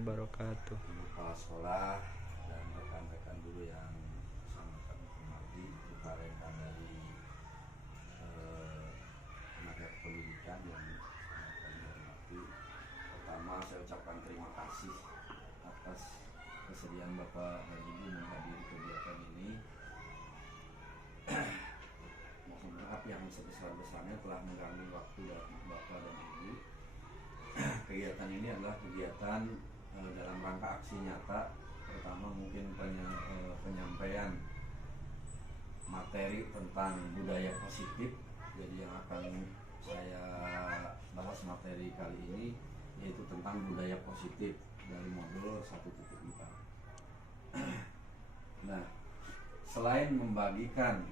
wabarakatuh. Kepala sekolah dan rekan-rekan guru yang sangat kami hormati, kita rekan dari tenaga pendidikan yang sangat kami hormati. Pertama, saya ucapkan terima kasih atas kesediaan Bapak dan Ibu menghadiri kegiatan ini. Mohon maaf yang sebesar-besarnya telah mengganggu waktu Bapak dan Ibu. Kegiatan ini adalah kegiatan dalam rangka aksi nyata. Pertama mungkin penyampaian materi tentang budaya positif. Jadi yang akan saya bahas materi kali ini yaitu tentang budaya positif dari modul 1.4. Nah, selain membagikan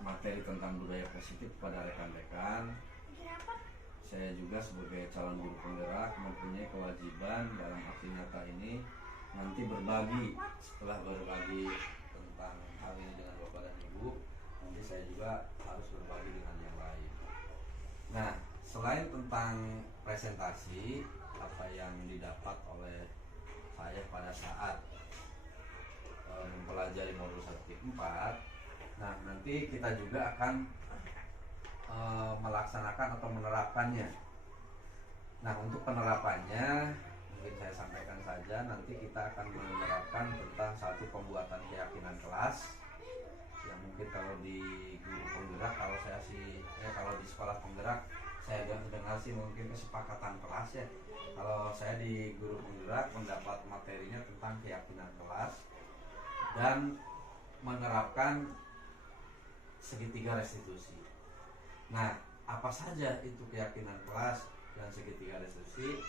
materi tentang budaya positif kepada rekan-rekan, saya juga sebagai calon guru penggerak mempunyai kewajiban dalam aksi nyata ini nanti berbagi. Setelah berbagi tentang hal ini dengan Bapak dan Ibu, nanti saya juga harus berbagi dengan yang lain. Nah, selain tentang presentasi apa yang didapat oleh saya pada saat mempelajari modul 1.4, nah nanti kita juga akan melaksanakan atau menerapkannya. Nah, untuk penerapannya mungkin saya sampaikan saja, nanti kita akan menerapkan tentang satu pembuatan keyakinan kelas yang mungkin kalau di guru penggerak, kalau di sekolah penggerak saya dengar sih mungkin kesepakatan kelas ya. Kalau saya di guru penggerak mendapat materinya tentang keyakinan kelas dan menerapkan segitiga restitusi. Nah, apa saja itu keyakinan kelas dan segitiga restitusi?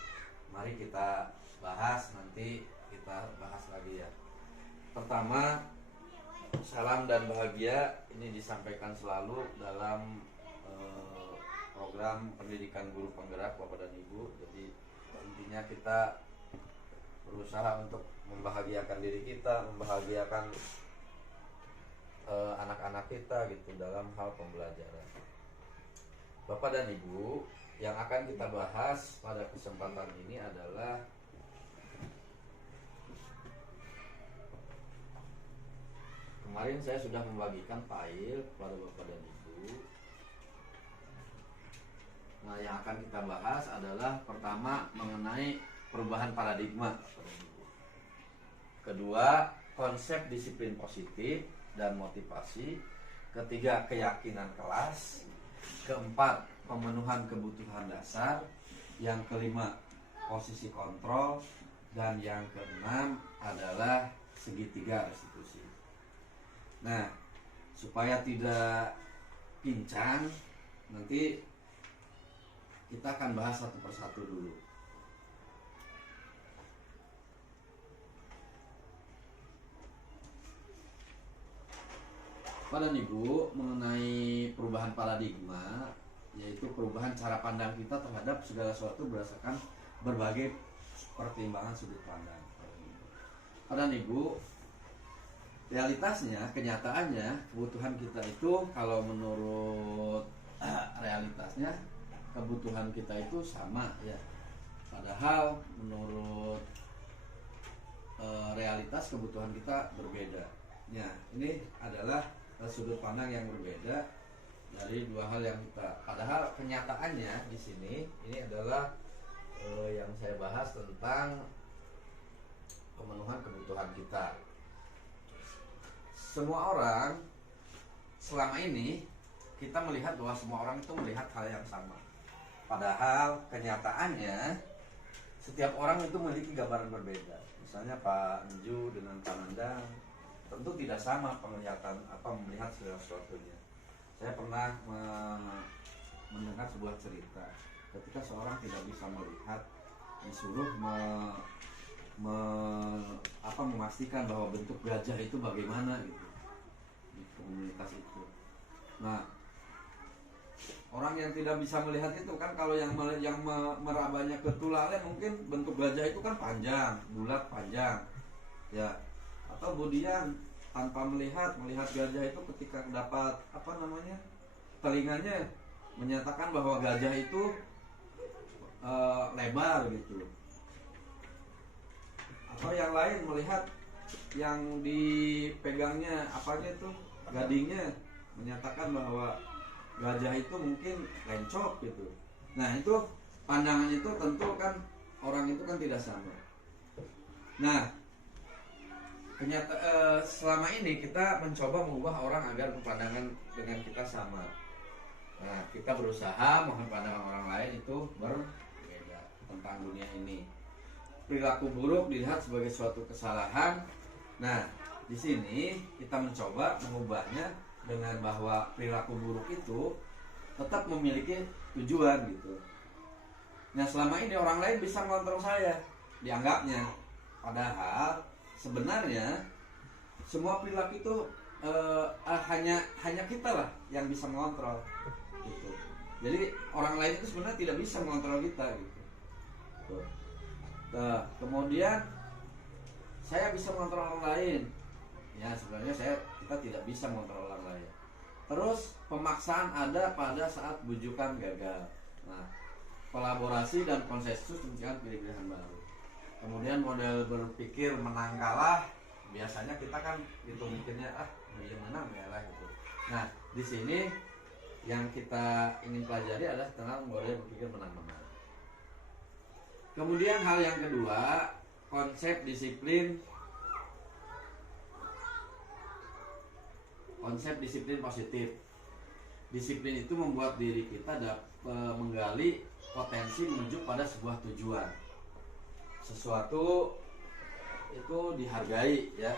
Mari kita bahas, nanti kita bahas lagi ya. Pertama, salam dan bahagia ini disampaikan selalu dalam program pendidikan guru penggerak Bapak dan Ibu. Jadi intinya kita berusaha untuk membahagiakan diri kita, membahagiakan anak-anak kita gitu dalam hal pembelajaran. Bapak dan Ibu, yang akan kita bahas pada kesempatan ini adalah kemarin saya sudah membagikan file kepada Bapak dan Ibu. Nah, yang akan kita bahas adalah pertama mengenai perubahan paradigma. Kedua, konsep disiplin positif dan motivasi. Ketiga, keyakinan kelas. Keempat, pemenuhan kebutuhan dasar. Yang kelima, posisi kontrol. Dan yang keenam adalah segitiga restitusi. Nah, supaya tidak pincang, nanti kita akan bahas satu persatu dulu. Bapak dan Ibu, mengenai perubahan paradigma, yaitu perubahan cara pandang kita terhadap segala sesuatu berdasarkan berbagai pertimbangan sudut pandang. Bapak dan Ibu, realitasnya, kenyataannya, kebutuhan kita itu kalau menurut realitasnya, kebutuhan kita itu sama ya. Padahal menurut realitas kebutuhan kita berbeda. Ya, ini adalah sudut pandang yang berbeda dari dua hal yang kita. Padahal kenyataannya di sini ini adalah yang saya bahas tentang pemenuhan kebutuhan kita. Semua orang selama ini kita melihat bahwa semua orang itu melihat hal yang sama. Padahal kenyataannya setiap orang itu memiliki gambaran berbeda. Misalnya Pak Enju dengan Pak Nandang tentu tidak sama penglihatan melihat segala sesuatunya. Saya pernah mendengar sebuah cerita ketika seorang tidak bisa melihat, disuruh memastikan bahwa bentuk gajah itu bagaimana gitu di komunitas itu. Nah, orang yang tidak bisa melihat itu kan, kalau yang merabanya ke tulare mungkin bentuk gajah itu kan panjang, bulat panjang ya. Atau kemudian tanpa melihat gajah itu ketika dapat telinganya menyatakan bahwa gajah itu lebar gitu. Atau yang lain melihat yang dipegangnya apanya itu gadingnya, menyatakan bahwa gajah itu mungkin lencok gitu. Nah itu pandangan itu tentu kan orang itu kan tidak sama. Nah selama ini kita mencoba mengubah orang agar pandangan dengan kita sama. Nah kita berusaha mohon pandangan orang lain itu berbeda tentang dunia ini. Perilaku buruk dilihat sebagai suatu kesalahan. Nah di sini kita mencoba mengubahnya dengan bahwa perilaku buruk itu tetap memiliki tujuan gitu. Nah selama ini orang lain bisa mengontrol saya, dianggapnya. Padahal sebenarnya semua perilaku itu hanya kita lah yang bisa mengontrol gitu. Jadi orang lain itu sebenarnya tidak bisa mengontrol kita gitu. Nah, kemudian saya bisa mengontrol orang lain. Ya sebenarnya kita tidak bisa mengontrol orang lain. Terus pemaksaan ada pada saat bujukan gagal. Nah, kolaborasi dan konsensus menciptakan pilihan baru. Kemudian model berpikir menang kalah, biasanya kita kan gitu mikirnya dia menang ya lah gitu. Nah, di sini yang kita ingin pelajari adalah tentang model berpikir menang-menang. Kemudian hal yang kedua, konsep disiplin. Konsep disiplin positif. Disiplin itu membuat diri kita menggali potensi menuju pada sebuah tujuan. Sesuatu itu dihargai ya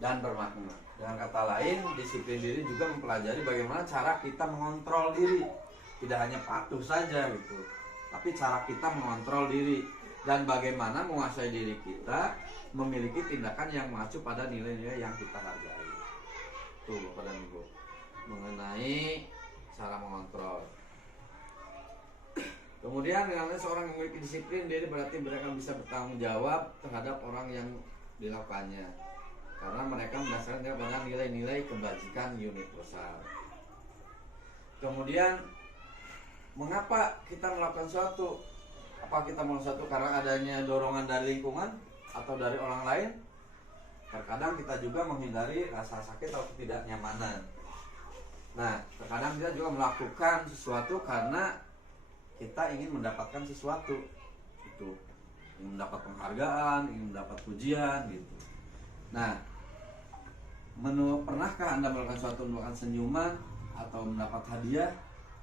dan bermakna. Dengan kata lain, disiplin diri juga mempelajari bagaimana cara kita mengontrol diri. Tidak hanya patuh saja gitu, tapi cara kita mengontrol diri dan bagaimana menguasai diri kita memiliki tindakan yang mengacu pada nilai-nilai yang kita hargai. Tuh Bapak dan Ibu, mengenai cara mengontrol. Kemudian dengan seorang yang memiliki disiplin diri berarti mereka bisa bertanggung jawab terhadap orang yang dilakukannya, karena mereka mendasarkan pada nilai-nilai kebajikan universal. Kemudian mengapa kita melakukan sesuatu? Apa kita melakukan sesuatu karena adanya dorongan dari lingkungan atau dari orang lain? Terkadang kita juga menghindari rasa sakit atau ketidaknyamanan. Nah, terkadang kita juga melakukan sesuatu karena kita ingin mendapatkan sesuatu, itu ingin mendapat penghargaan, ingin mendapat pujian, gitu. Nah, pernahkah Anda melakukan sesuatu untuk mendapatkan senyuman atau mendapat hadiah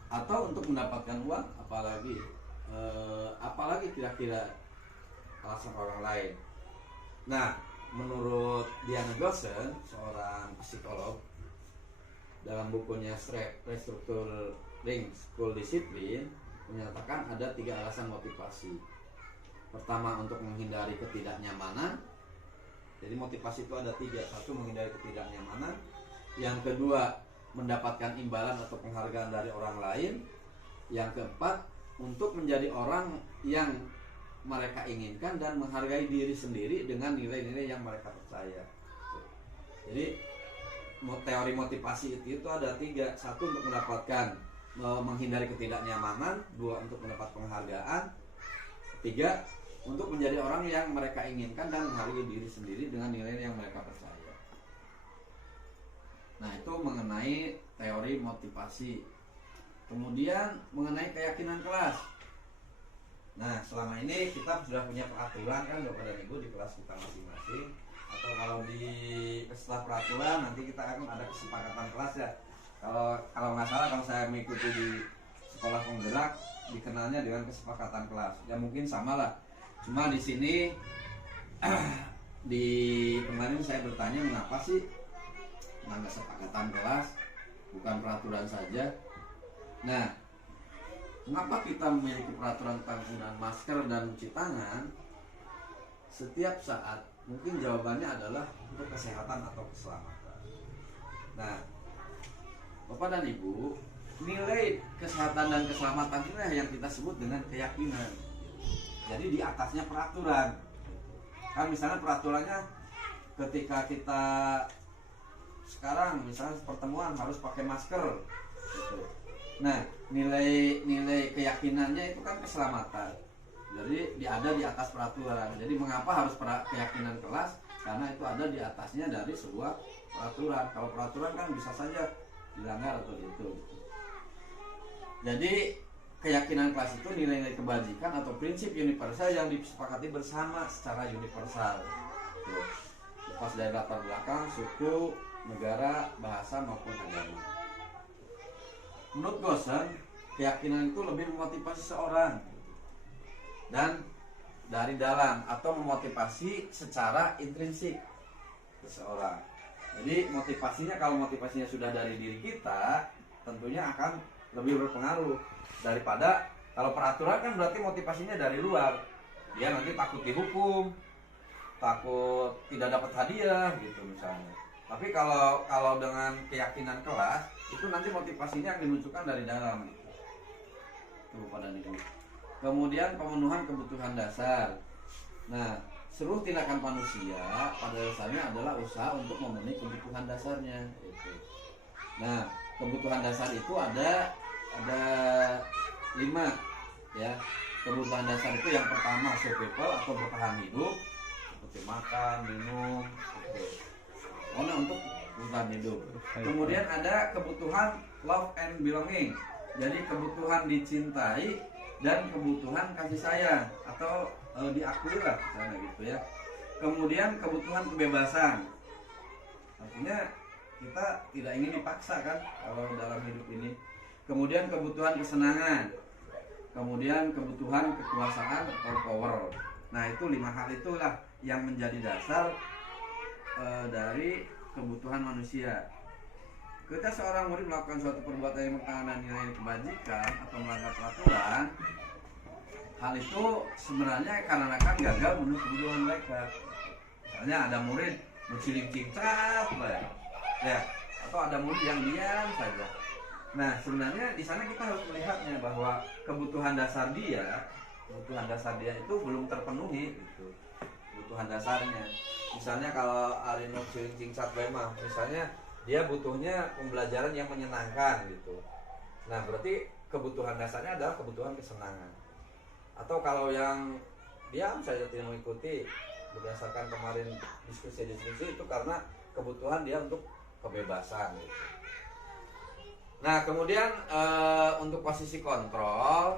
atau untuk mendapatkan uang, apalagi kira-kira alasan orang lain? Nah, menurut Diana Gossen, seorang psikolog, dalam bukunya Restructuring School Discipline menyatakan ada 3 alasan motivasi. Pertama, untuk menghindari ketidaknyamanan. Jadi motivasi itu ada 3. 1, menghindari ketidaknyamanan. Yang kedua, mendapatkan imbalan atau penghargaan dari orang lain. Yang keempat, untuk menjadi orang yang mereka inginkan dan menghargai diri sendiri dengan nilai-nilai yang mereka percaya. Jadi teori motivasi itu ada 3. 1, untuk mendapatkan menghindari ketidaknyamanan. 2, untuk mendapat penghargaan. 3, untuk menjadi orang yang mereka inginkan dan menghargai diri sendiri dengan nilai yang mereka percaya. Nah, itu mengenai teori motivasi. Kemudian mengenai keyakinan kelas. Nah, selama ini kita sudah punya peraturan kan Bapak dan Ibu di kelas kita masing-masing. Atau kalau setelah peraturan nanti kita akan ada kesepakatan kelas ya. Kalau nggak salah, kalau saya mengikuti di sekolah penggerak dikenalnya dengan kesepakatan kelas. Ya mungkin sama lah. Cuma di sini di kemarin saya bertanya mengapa sih nggak kesepakatan kelas, bukan peraturan saja. Nah, mengapa kita memiliki peraturan tentang penggunaan masker dan cuci tangan setiap saat? Mungkin jawabannya adalah untuk kesehatan atau keselamatan. Nah, Bapak dan Ibu, nilai kesehatan dan keselamatan inilah yang kita sebut dengan keyakinan. Jadi di atasnya peraturan. Kan misalnya peraturannya ketika kita sekarang misalnya pertemuan harus pakai masker gitu. Nah, nilai keyakinannya itu kan keselamatan. Jadi ada di atas peraturan. Jadi mengapa harus keyakinan kelas? Karena itu ada di atasnya dari sebuah peraturan. Kalau peraturan kan bisa saja dilanggar atau gitu. Jadi keyakinan kelas itu nilai-nilai kebajikan atau prinsip universal yang disepakati bersama secara universal. Tuh. Lepas dari latar belakang, suku, negara, bahasa maupun agama. Menurut Gosen, keyakinan itu lebih memotivasi seorang dan dari dalam atau memotivasi secara intrinsik seseorang. Jadi motivasinya, kalau motivasinya sudah dari diri kita, tentunya akan lebih berpengaruh daripada kalau peraturan kan berarti motivasinya dari luar. Dia nanti takut dihukum, takut tidak dapat hadiah gitu misalnya. Tapi kalau dengan keyakinan kelas itu nanti motivasinya yang dimunculkan dari dalam. Tuh pada nih. Kemudian pemenuhan kebutuhan dasar. Nah, seluruh tindakan manusia pada dasarnya adalah usaha untuk memenuhi kebutuhan dasarnya. Gitu. Nah, kebutuhan dasar itu ada 5 ya. Kebutuhan dasar itu yang pertama survival atau bertahan hidup, seperti makan, minum, gitu. Untuk kebutuhan hidup. Kemudian ada kebutuhan love and belonging. Jadi kebutuhan dicintai dan kebutuhan kasih sayang atau diakui lah misalnya gitu ya. Kemudian kebutuhan kebebasan, artinya kita tidak ingin dipaksa kan kalau dalam hidup ini. Kemudian kebutuhan kesenangan, kemudian kebutuhan kekuasaan atau power. Nah itu 5 hal itulah yang menjadi dasar dari kebutuhan manusia. Ketika seorang murid melakukan suatu perbuatan yang bertentangan nilai kebajikan atau melanggar peraturan, hal itu sebenarnya karena akan gagal memenuhi kebutuhan mereka. Misalnya ada murid menciling-cingcat, ya, atau ada murid yang diam saja. Nah, sebenarnya di sana kita harus melihatnya bahwa kebutuhan dasar dia itu belum terpenuhi, gitu. Kebutuhan dasarnya. Misalnya kalau Arino ciling-cingcat mah, misalnya dia butuhnya pembelajaran yang menyenangkan gitu. Nah, berarti kebutuhan dasarnya adalah kebutuhan kesenangan. Atau kalau yang diam saja tidak mengikuti berdasarkan kemarin diskusi itu karena kebutuhan dia untuk kebebasan gitu. Nah, kemudian untuk posisi kontrol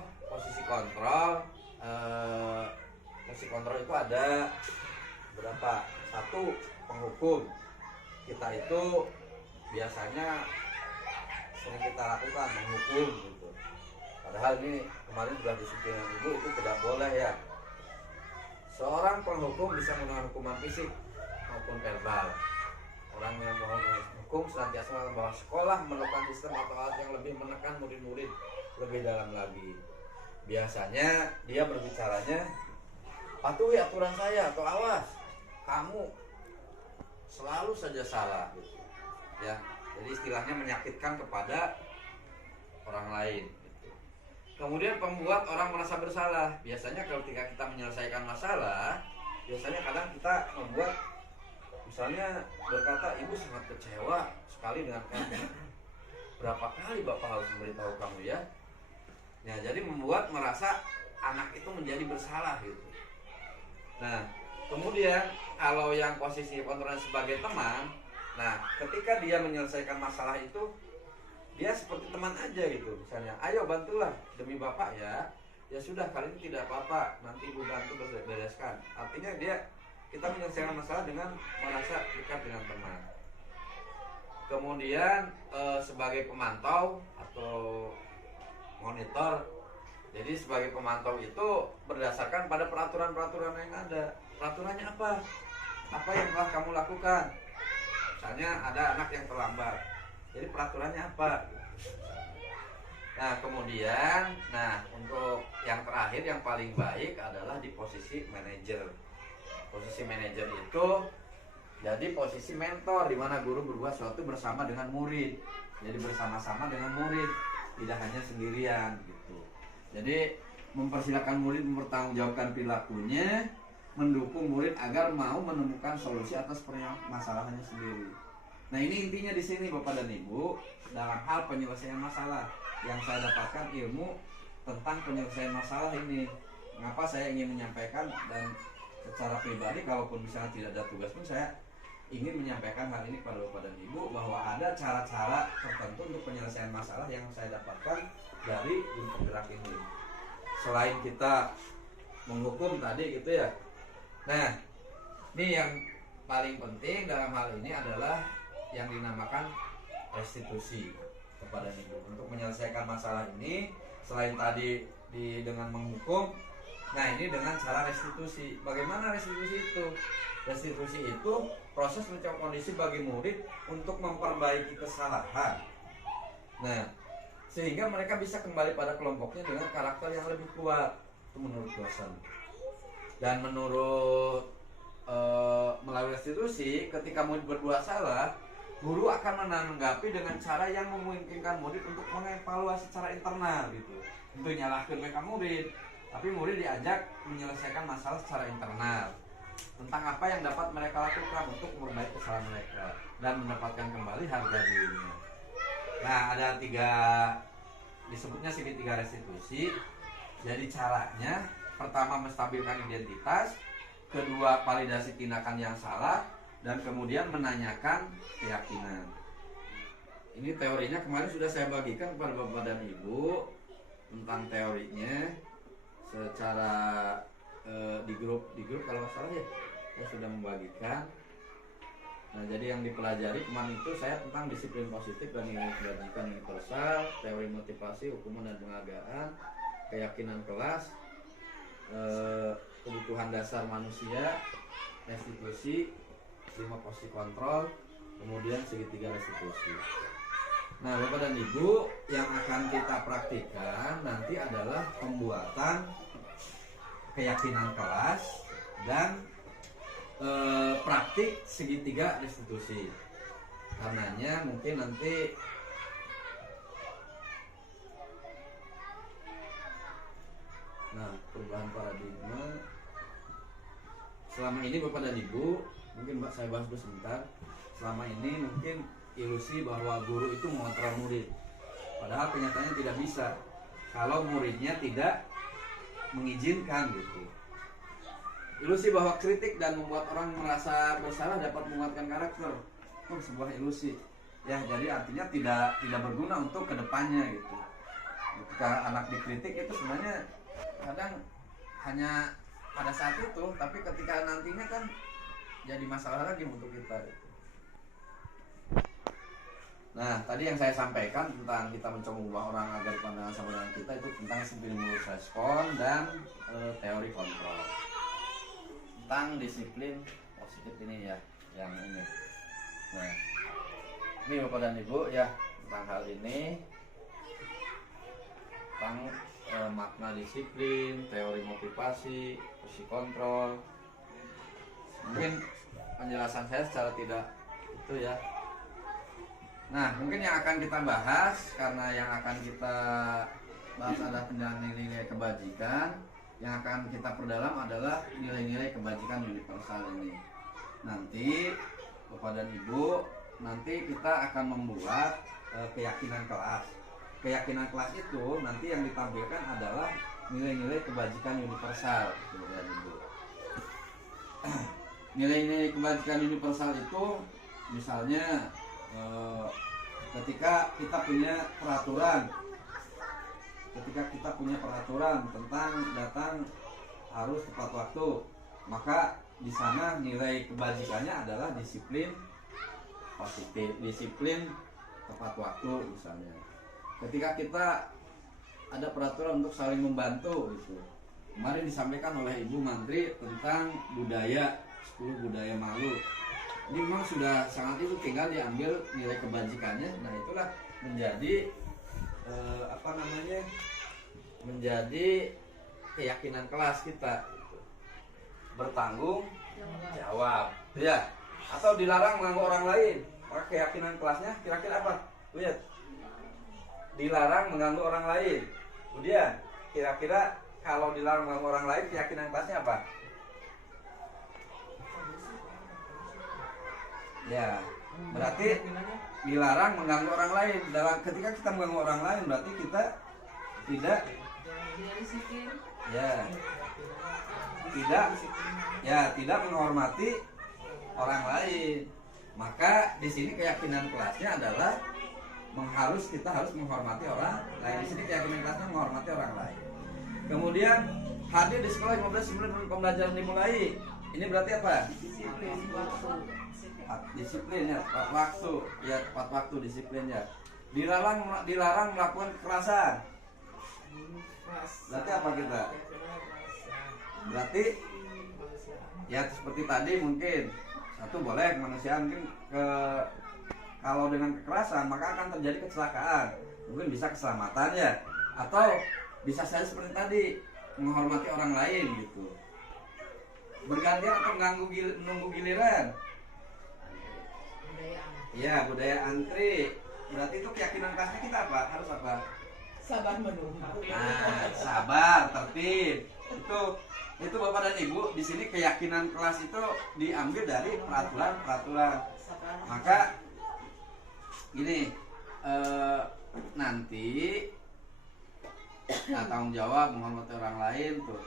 itu ada berapa? 1, penghukum. Kita itu biasanya sering kita lakukan menghukum gitu. Padahal ini kemarin sudah disiplin ibu itu tidak boleh ya. Seorang penghukum bisa menahan hukuman fisik maupun verbal. Orang yang mau menghukum senantiasa bahwa sekolah memerlukan sistem atau alat yang lebih menekan murid-murid lebih dalam lagi. Biasanya dia berbicaranya, patuhi aturan saya atau awas, kamu selalu saja salah gitu. Ya, jadi istilahnya menyakitkan kepada orang lain gitu. Kemudian pembuat orang merasa bersalah. Biasanya ketika kita menyelesaikan masalah, biasanya kadang kita membuat, misalnya berkata, ibu sangat kecewa sekali dengan kamu. Berapa kali bapak harus memberitahu kamu ya? Nah, jadi membuat merasa anak itu menjadi bersalah gitu. Nah, kemudian kalau yang posisi kontrol sebagai teman, nah ketika dia menyelesaikan masalah itu, dia seperti teman aja gitu. Misalnya, ayo bantulah demi bapak ya. Ya sudah, kali ini tidak apa-apa, nanti ibu bantu bereskan. Artinya kita menyelesaikan masalah dengan merasa dekat dengan teman. Kemudian sebagai pemantau atau monitor. Jadi sebagai pemantau itu berdasarkan pada peraturan-peraturan yang ada. Peraturannya apa? Apa yang telah kamu lakukan? Misalnya ada anak yang terlambat. Jadi peraturannya apa? Nah, kemudian untuk yang terakhir yang paling baik adalah di posisi manajer. Posisi manajer itu jadi posisi mentor di mana guru berbuat sesuatu bersama dengan murid. Jadi bersama-sama dengan murid, tidak hanya sendirian gitu. Jadi mempersilahkan murid mempertanggungjawabkan perilakunya, mendukung murid agar mau menemukan solusi atas permasalahannya sendiri. Nah, ini intinya di sini Bapak dan Ibu dalam hal penyelesaian masalah. Yang saya dapatkan ilmu tentang penyelesaian masalah ini mengapa saya ingin menyampaikan, dan secara pribadi kalaupun misalnya tidak ada tugas pun saya ingin menyampaikan hal ini kepada Bapak dan Ibu, bahwa ada cara-cara tertentu untuk penyelesaian masalah yang saya dapatkan dari unit penggerak ini. Selain kita menghukum tadi gitu ya. Nah, ini yang paling penting dalam hal ini adalah yang dinamakan restitusi kepada Ibu. Untuk menyelesaikan masalah ini, selain tadi dengan menghukum, nah ini dengan cara restitusi. Bagaimana restitusi itu? Restitusi itu proses mencari kondisi bagi murid untuk memperbaiki kesalahan. Nah, sehingga mereka bisa kembali pada kelompoknya dengan karakter yang lebih kuat. Itu menurut dosen. Dan menurut melalui restitusi, ketika murid berbuat salah, guru akan menanggapi dengan cara yang memungkinkan murid untuk mengevaluasi secara internal gitu. Untuk nyalahkan mereka murid, tapi murid diajak menyelesaikan masalah secara internal tentang apa yang dapat mereka lakukan untuk memperbaiki kesalahan mereka dan mendapatkan kembali harga dirinya. Nah, ada disebutnya segitiga restitusi. Jadi caranya, pertama menstabilkan identitas, kedua validasi tindakan yang salah, dan kemudian menanyakan keyakinan. Ini teorinya kemarin sudah saya bagikan kepada Bapak dan Ibu tentang teorinya secara di grup kalau nggak salah ya, saya sudah membagikan. Nah, jadi yang dipelajari kemarin itu saya tentang disiplin positif dan nilai kebajikan universal, teori motivasi, hukuman dan penghargaan, keyakinan kelas, kebutuhan dasar manusia, restitusi, 5 posisi kontrol, kemudian segitiga restitusi. Nah, Bapak dan Ibu, yang akan kita praktikkan nanti adalah pembuatan keyakinan kelas dan praktik segitiga restitusi. Karenanya mungkin nanti perubahan paradigma selama ini Bapak dan Ibu, mungkin saya bahas dulu sebentar. Selama ini mungkin ilusi bahwa guru itu mengontrol murid, padahal kenyataannya tidak bisa kalau muridnya tidak mengizinkan gitu. Ilusi bahwa kritik dan membuat orang merasa bersalah dapat menguatkan karakter, sebuah ilusi ya. Jadi artinya tidak berguna untuk kedepannya gitu. Ketika anak dikritik itu sebenarnya kadang hanya pada saat itu, tapi ketika nantinya kan jadi masalah lagi untuk kita gitu. Nah, tadi yang saya sampaikan tentang kita mencoba mengubah orang agar pandangan sama dengan kita itu tentang stimulus respon dan teori kontrol. Tentang disiplin positif ini ya, yang ini. Nah, ini Bapak dan Ibu ya, tentang hal ini, tentang makna disiplin, teori motivasi, posisi kontrol. Mungkin penjelasan saya secara tidak itu ya. Nah, mungkin yang akan kita bahas, karena yang akan kita bahas adalah nilai-nilai kebajikan, yang akan kita perdalam adalah nilai-nilai kebajikan universal ini. Nanti Bapak dan Ibu, nanti kita akan membuat keyakinan kelas. Keyakinan kelas itu nanti yang ditampilkan adalah nilai-nilai kebajikan universal, Bapak dan Ibu. Nilai-nilai kebajikan universal itu misalnya ketika kita punya peraturan tentang datang harus tepat waktu, maka di sana nilai kebajikannya adalah disiplin positif, disiplin tepat waktu misalnya. Ketika kita ada peraturan untuk saling membantu itu, kemarin disampaikan oleh Ibu Mantri tentang budaya 10 budaya malu. Ini memang sudah sangat itu, tinggal diambil nilai kebajikannya. Nah, itulah menjadi menjadi keyakinan kelas kita gitu. Bertanggung jawab ya, atau dilarang mengganggu orang lain. Maka keyakinan kelasnya kira-kira apa? Lihat, dilarang mengganggu orang lain. Kemudian kira-kira kalau dilarang mengganggu orang lain, keyakinan kelasnya apa? Ya, berarti dilarang mengganggu orang lain. Dalam ketika kita mengganggu orang lain, berarti kita tidak Ya, tidak menghormati orang lain. Maka di sini keyakinan kelasnya adalah kita harus menghormati orang lain. Di sini keyakinan kelasnya menghormati orang lain. Kemudian hadir di sekolah 15 menit pembelajaran dimulai. Ini berarti apa? Disiplin ya, tepat waktu. Ya, tepat waktu, disiplin ya. Dilarang melakukan kekerasan. Berarti apa kita? Berarti ya seperti tadi mungkin satu boleh kemanusiaan, mungkin kalau dengan kekerasan maka akan terjadi kecelakaan, mungkin bisa keselamatan ya, atau bisa saja seperti tadi menghormati orang lain gitu, bergantian atau menunggu giliran. Iya, budaya antri. Berarti itu keyakinan kelasnya kita apa? Harus apa? Sabar menunggu. Nah, sabar, tertib. Itu Bapak dan Ibu, di sini keyakinan kelas itu diambil dari peraturan-peraturan. Maka gini, nanti tanggung jawab menghormati orang lain tuh,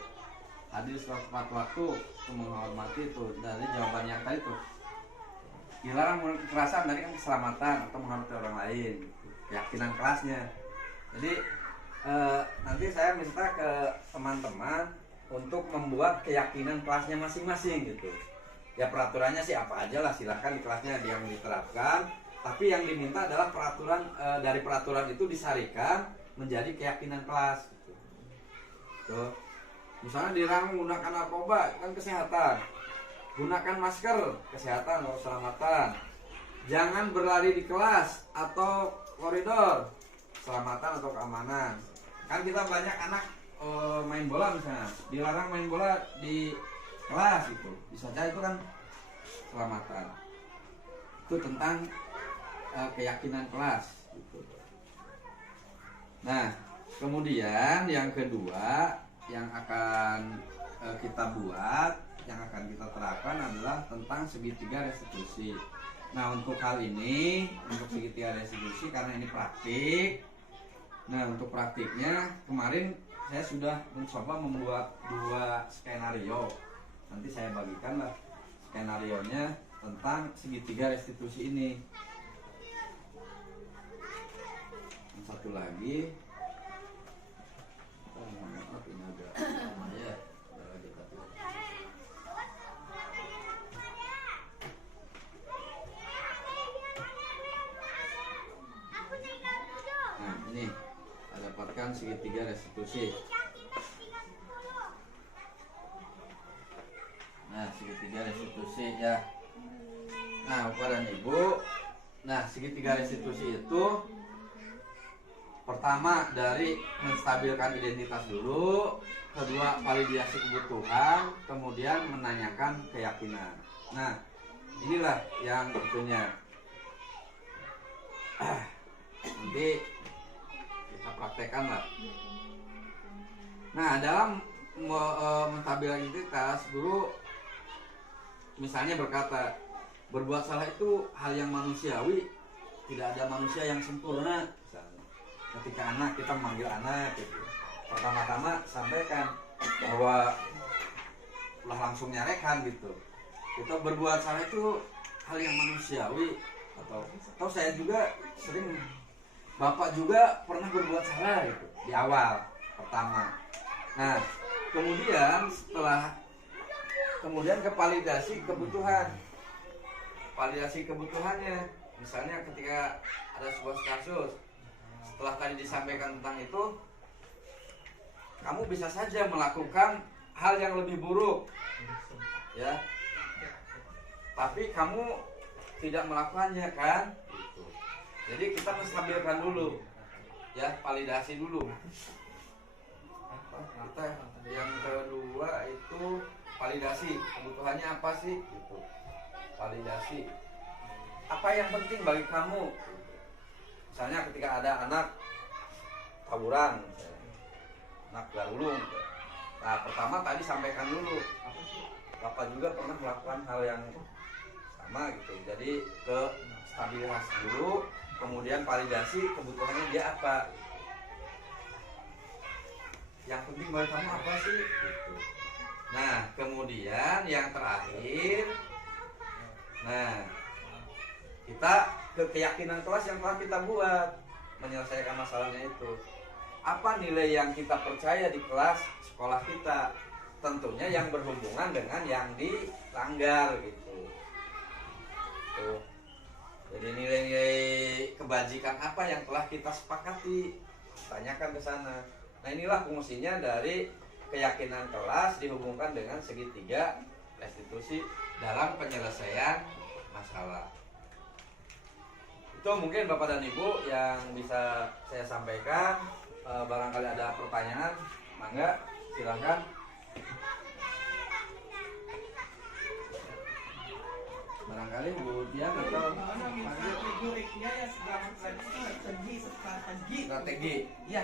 hadir tepat waktu tuh, menghormati tuh, dari jawaban yang tadi tuh. Dilarang melakukan kekerasan, tadi kan keselamatan atau menghormati orang lain, keyakinan kelasnya. Jadi nanti saya minta ke teman-teman untuk membuat keyakinan kelasnya masing-masing gitu. Ya peraturannya sih apa aja lah, silahkan di kelasnya yang diterapkan. Tapi yang diminta adalah peraturan, dari peraturan itu disarikan menjadi keyakinan kelas gitu. Tuh. Misalnya dilarang menggunakan narkoba, kan kesehatan. Gunakan masker, kesehatan atau keselamatan. Jangan berlari di kelas atau koridor, keselamatan atau keamanan. Kan kita banyak anak main bola misalnya, dilarang main bola di kelas itu, bisa saja itu kan keselamatan. Itu tentang keyakinan kelas gitu. Nah, kemudian yang kedua yang akan kita buat, yang akan kita terapkan adalah tentang segitiga restitusi. Nah, untuk hal ini, untuk segitiga restitusi, karena ini praktik. Nah, untuk praktiknya kemarin saya sudah mencoba membuat 2 skenario. Nanti saya bagikan lah skenarionya tentang segitiga restitusi ini. Yang satu lagi, maaf ini agak lama ya. Nah, ini dapatkan segitiga restitusi. Nah, segitiga restitusi ya. Nah, Bapak dan Ibu, nah segitiga restitusi itu pertama dari menstabilkan identitas dulu, kedua validasi kebutuhan, kemudian menanyakan keyakinan. Nah, inilah yang itunya. Nanti kita praktekkan lah. Nah, dalam menstabilkan identitas, guru misalnya berkata, berbuat salah itu hal yang manusiawi, tidak ada manusia yang sempurna. Misalnya, ketika kita memanggil anak gitu, pertama-tama sampaikan bahwa langsung nyarekan gitu, kita berbuat salah itu hal yang manusiawi. Atau saya juga sering, Bapak juga pernah berbuat salah gitu di awal pertama. Nah, kemudian ke validasi kebutuhan. Validasi kebutuhannya, misalnya ketika ada sebuah kasus, setelah tadi disampaikan tentang itu, kamu bisa saja melakukan hal yang lebih buruk, ya. Tapi kamu tidak melakukannya kan? Gitu. Jadi kita menstabilkan dulu, ya, validasi dulu. Kita yang kedua itu validasi kebutuhannya apa sih? Gitu. Validasi apa yang penting bagi kamu. Misalnya ketika ada anak tawuran, anak garulung. Nah, pertama tadi sampaikan dulu, Bapak juga pernah melakukan hal yang sama gitu. Jadi ke stabilitas dulu, kemudian validasi kebutuhannya dia apa. yang penting bagi kamu apa sih gitu. Nah kemudian yang terakhir, nah kita ke keyakinan kelas yang telah kita buat menyelesaikan masalahnya itu. Apa nilai yang kita percaya di kelas sekolah kita, tentunya yang berhubungan dengan yang dilanggar gitu. Tuh. Jadi nilai-nilai kebajikan apa yang telah kita sepakati, tanyakan ke sana. Nah inilah fungsinya dari keyakinan kelas dihubungkan dengan segitiga restitusi dalam penyelesaian masalah. Itu mungkin Bapak dan Ibu yang bisa saya sampaikan. Barangkali ada pertanyaan, mangga silahkan. Barangkali Bu Dian atau strategi. Ya,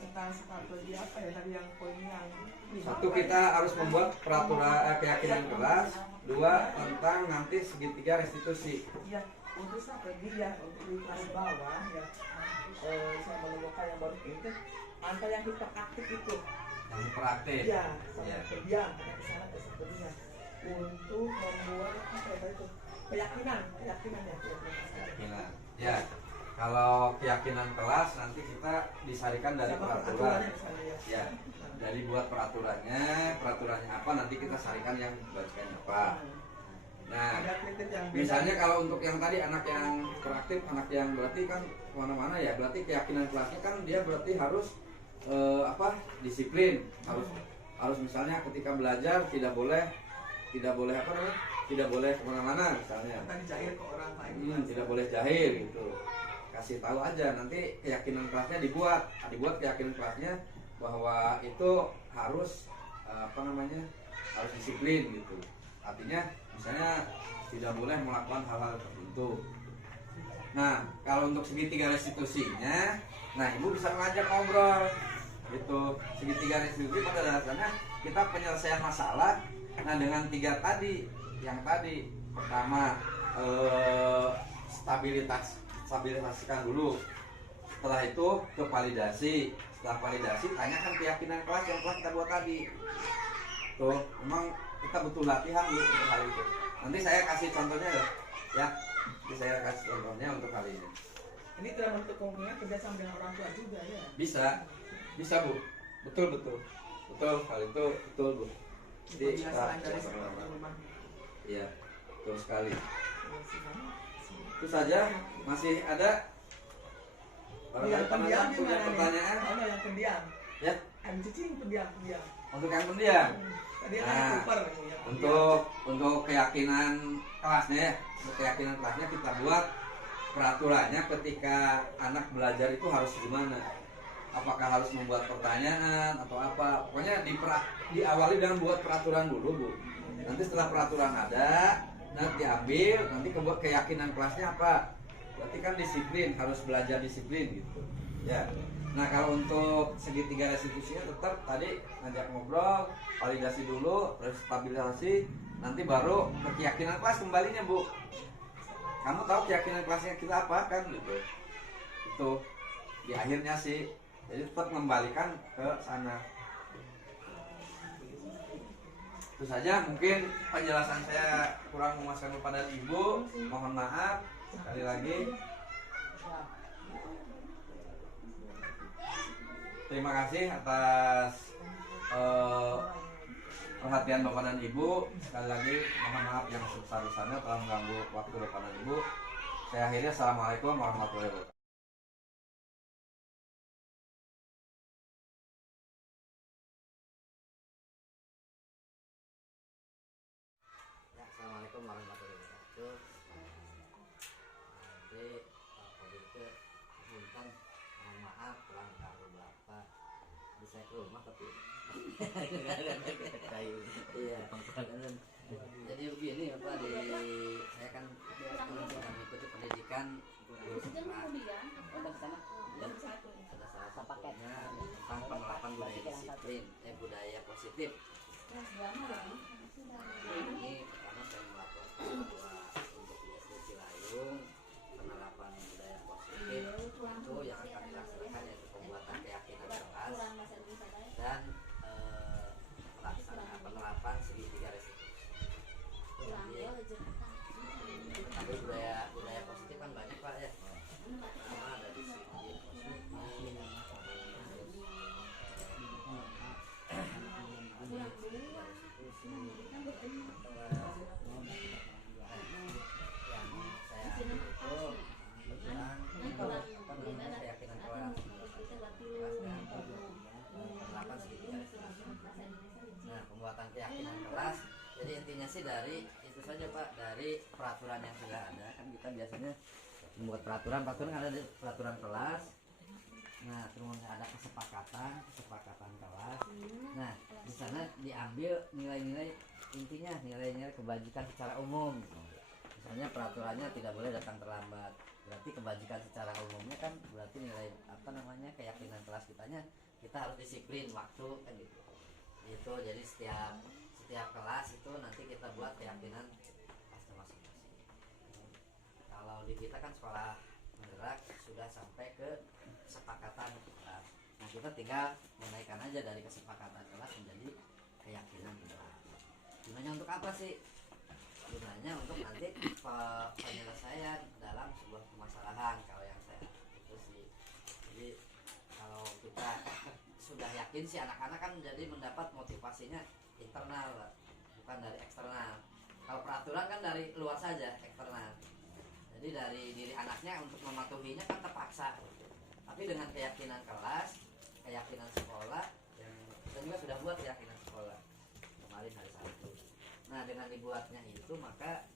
tentang strategi apa ya tadi yang poinnya? Satu, kita harus membuat peraturan keyakinan kelas. Dua, tentang nanti segitiga restitusi. Ya, untuk strategi ya untuk di kelas bawah ya. Saya menemukan yang baru itu angka yang hiperaktif itu. Yang hiperaktif. Ya, sama Ya. kemudian ada kesalahan keseluruhannya untuk membuat apa ya itu keyakinan ya Keyakinan. Ya. Kalau keyakinan kelas nanti kita disarikan dari sama peraturan. peraturannya misalnya ya. Ya. Jadi buat peraturannya apa nanti kita sarikan yang bagiannya apa. Nah, Ada kritik yang beda. misalnya kalau untuk yang tadi anak yang hiperaktif, anak yang berarti kan kemana-mana ya, berarti keyakinan kelasnya kan dia berarti harus disiplin, harus misalnya ketika belajar tidak boleh apa namanya, tidak boleh kemana-mana misalnya, Tadi jahil ke orang lain. tidak boleh jahil gitu. Kasih tahu aja, nanti keyakinan kelasnya dibuat keyakinan kelasnya bahwa itu harus harus disiplin gitu. Artinya misalnya tidak boleh melakukan hal-hal tertentu. Nah, kalau untuk segitiga restitusinya, nah Ibu bisa ngajak ngobrol gitu. Segitiga restitusi pada dasarnya kita penyelesaian masalah. Nah, dengan tiga tadi, yang tadi pertama stabilitaskan dulu. Setelah itu ke validasi. Setelah validasi, tanyakan keyakinan kelas yang telah kita buat tadi. Tuh, memang kita butuh latihan untuk hal itu. Nanti saya kasih contohnya ya. Nanti saya kasih contohnya untuk hal ini. Ini tidak menutup kemungkinan kerjasama dengan orang tua juga ya. Bisa Bu. Betul hal itu betul Bu. Jadi Kebiasaan dari sekolah rumah. Iya, betul sekali. Itu saja. Masih ada Yang pendiam punya gimana pertanyaan? nih? Oh, yang pendiam. Ya, Yang cici pendiam. untuk yang pendiam. Tadi Nah, kan super ya. Untuk keyakinan kelasnya ya, untuk keyakinan kelasnya kita buat peraturannya ketika anak belajar itu harus gimana. Apakah harus membuat pertanyaan atau apa? Pokoknya diawali dengan buat peraturan dulu Bu. Nanti setelah peraturan ada, nanti diambil, nanti kebuat keyakinan kelasnya apa? Berarti kan disiplin, harus belajar disiplin gitu. Ya. Nah kalau untuk segitiga restitusinya tetap tadi ngajak ngobrol, validasi dulu, terus stabilisasi, nanti baru ke keyakinan kelas kembalinya Bu. Kamu tahu keyakinan kelasnya kita apa kan gitu. Itu di akhirnya sih. Jadi tetap mengembalikan ke sana. Itu saja mungkin penjelasan saya kurang memuaskan kepada Ibu. Mohon maaf sekali lagi. Terima kasih atas perhatian Bapak dan Ibu. Sekali lagi mohon maaf yang sebesar-besarnya telah mengganggu waktu Bapak dan Ibu. Saya akhiri. Assalamualaikum warahmatullahi wabarakatuh. Assalamualaikum warahmatullahi wabarakatuh. Nanti Komite punten, mohon maaf kurang tahu Bapak. Bisa ke rumah tapi kayu. Iya. Jadi begini Bapak, saya kan mengikuti pendidikan ada salah satunya tentang penerapan budaya disiplin, budaya positif. Ini pertama saya melaporkan bahwa untuk ISD Cilayung penerapan budaya positif itu yang akan dilaksanakan yaitu pembuatan keyakinan kelas dan Tapi budaya positif kan banyak Pak ya. Pertama ada disiplin positif, nah, pembuatan keyakinan kelas. Jadi intinya sih dari itu saja Pak, dari peraturan yang sudah ada. Kan kita biasanya membuat peraturan ada di peraturan kelas. Nah, kemudian ada kesepakatan kelas. Nah, di sana diambil nilai-nilai, intinya nilai-nilai kebajikan secara umum. Misalnya peraturannya tidak boleh datang terlambat. Berarti kebajikan secara umumnya kan berarti nilai keyakinan kelas kita harus disiplin waktu kan gitu. Itu jadi setiap kelas itu nanti kita buat keyakinan kelasnya masing-masing. Kalau di kita kan sekolah menggerak sudah sampai ke kesepakatan kelas. Nah, kita tinggal menaikkan aja dari kesepakatan kelas menjadi keyakinan kelas. Gunanya untuk apa sih? Gunanya untuk nanti penyelesaian dalam sebuah permasalahan, kalau yang saya itu sih. Jadi kalau kita sudah yakin sih anak-anak kan jadi mendapat motivasinya internal, bukan dari eksternal. Kalau peraturan kan dari luar saja, eksternal. Jadi dari diri anaknya untuk mematuhinya kan terpaksa. Tapi dengan keyakinan kelas, keyakinan sekolah, yang kita juga sudah buat keyakinan sekolah kemarin hari Sabtu. Nah, dengan dibuatnya itu maka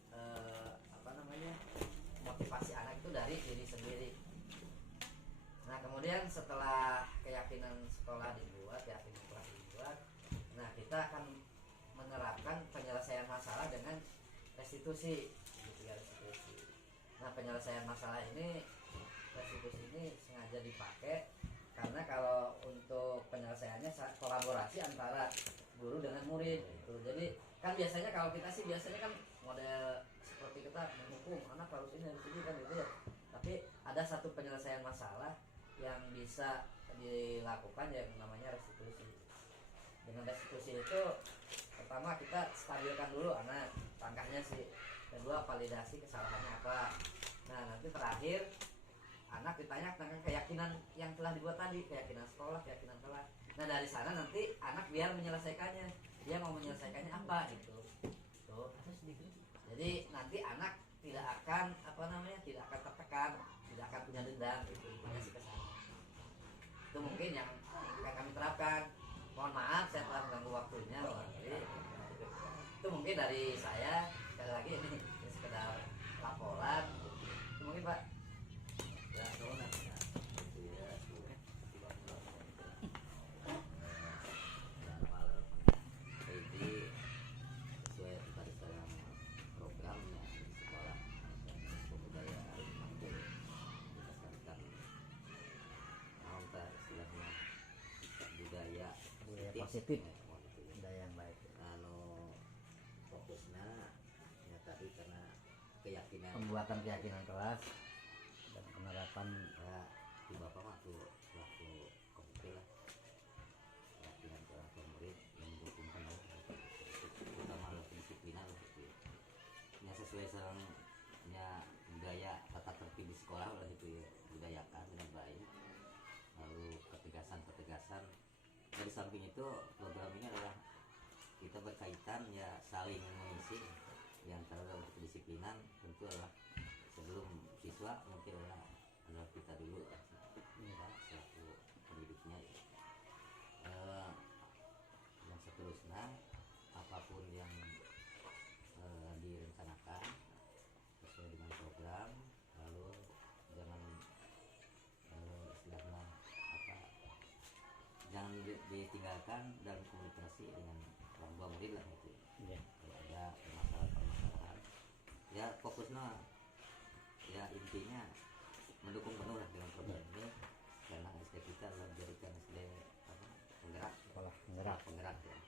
motivasi anak itu dari diri sendiri. Nah, kemudian setelah keyakinan sekolah dibuat, keyakinan kelas dibuat, nah kita akan menerapkan penyelesaian masalah dengan restitusi. Restitusi. Nah, penyelesaian masalah ini, restitusi ini sengaja dipakai karena kalau untuk penyelesaiannya kolaborasi antara guru dengan murid gitu. Jadi kan biasanya kalau kita sih biasanya kan model seperti kita menghukum anak harus ini kan gitu ya. Tapi ada satu penyelesaian masalah yang bisa dilakukan yang namanya restitusi. Dengan restitusi itu pertama kita stabilkan dulu anak langkahnya sih. Kedua validasi kesalahannya apa. Nah, nanti terakhir anak ditanya tentang keyakinan yang telah dibuat tadi, keyakinan sekolah, keyakinan kelas. Nah, dari sana nanti anak biar menyelesaikannya, dia mau menyelesaikannya apa gitu. Tuh. Jadi nanti anak tidak akan tidak akan tertekan, tidak akan punya dendam gitu. Intinya sih kesana. Itu mungkin yang kami terapkan. Mohon maaf saya telah mengganggu waktunya. Jadi, itu mungkin dari saya. Sekali lagi ini sekedar laporan. Itu mungkin Pak. Ya, positif budaya yang baik. Fokusnya ya tadi karena keyakinan pembuatan keyakinan kelas dan penerapan ya di Bapak mah tuh selaku komite lah keyakinan kelas murid yang mendukung penuh terutama kedisiplinan gitu ya sesuai sama budaya tata tertib di sekolah lah itu ya budayakan dengan baik. Lalu ketegasan dari samping itu program ini adalah kita berkaitan ya saling mengisi yang antara untuk kedisiplinan tentu adalah sebelum siswa mungkin adalah kita dulu ya selaku pendidiknya ya. Yang seterusnya apapun yang direncanakan sesuai dengan program, lalu jangan istilahnya jangan ditinggalkan dalam komunikasi dengan orang tua murid lah gitu. Kalau ada permasalahan ya fokusnya ya intinya mendukung penuh lah dengan program ini karena SD kita adalah menjadikan SD penggerak ya.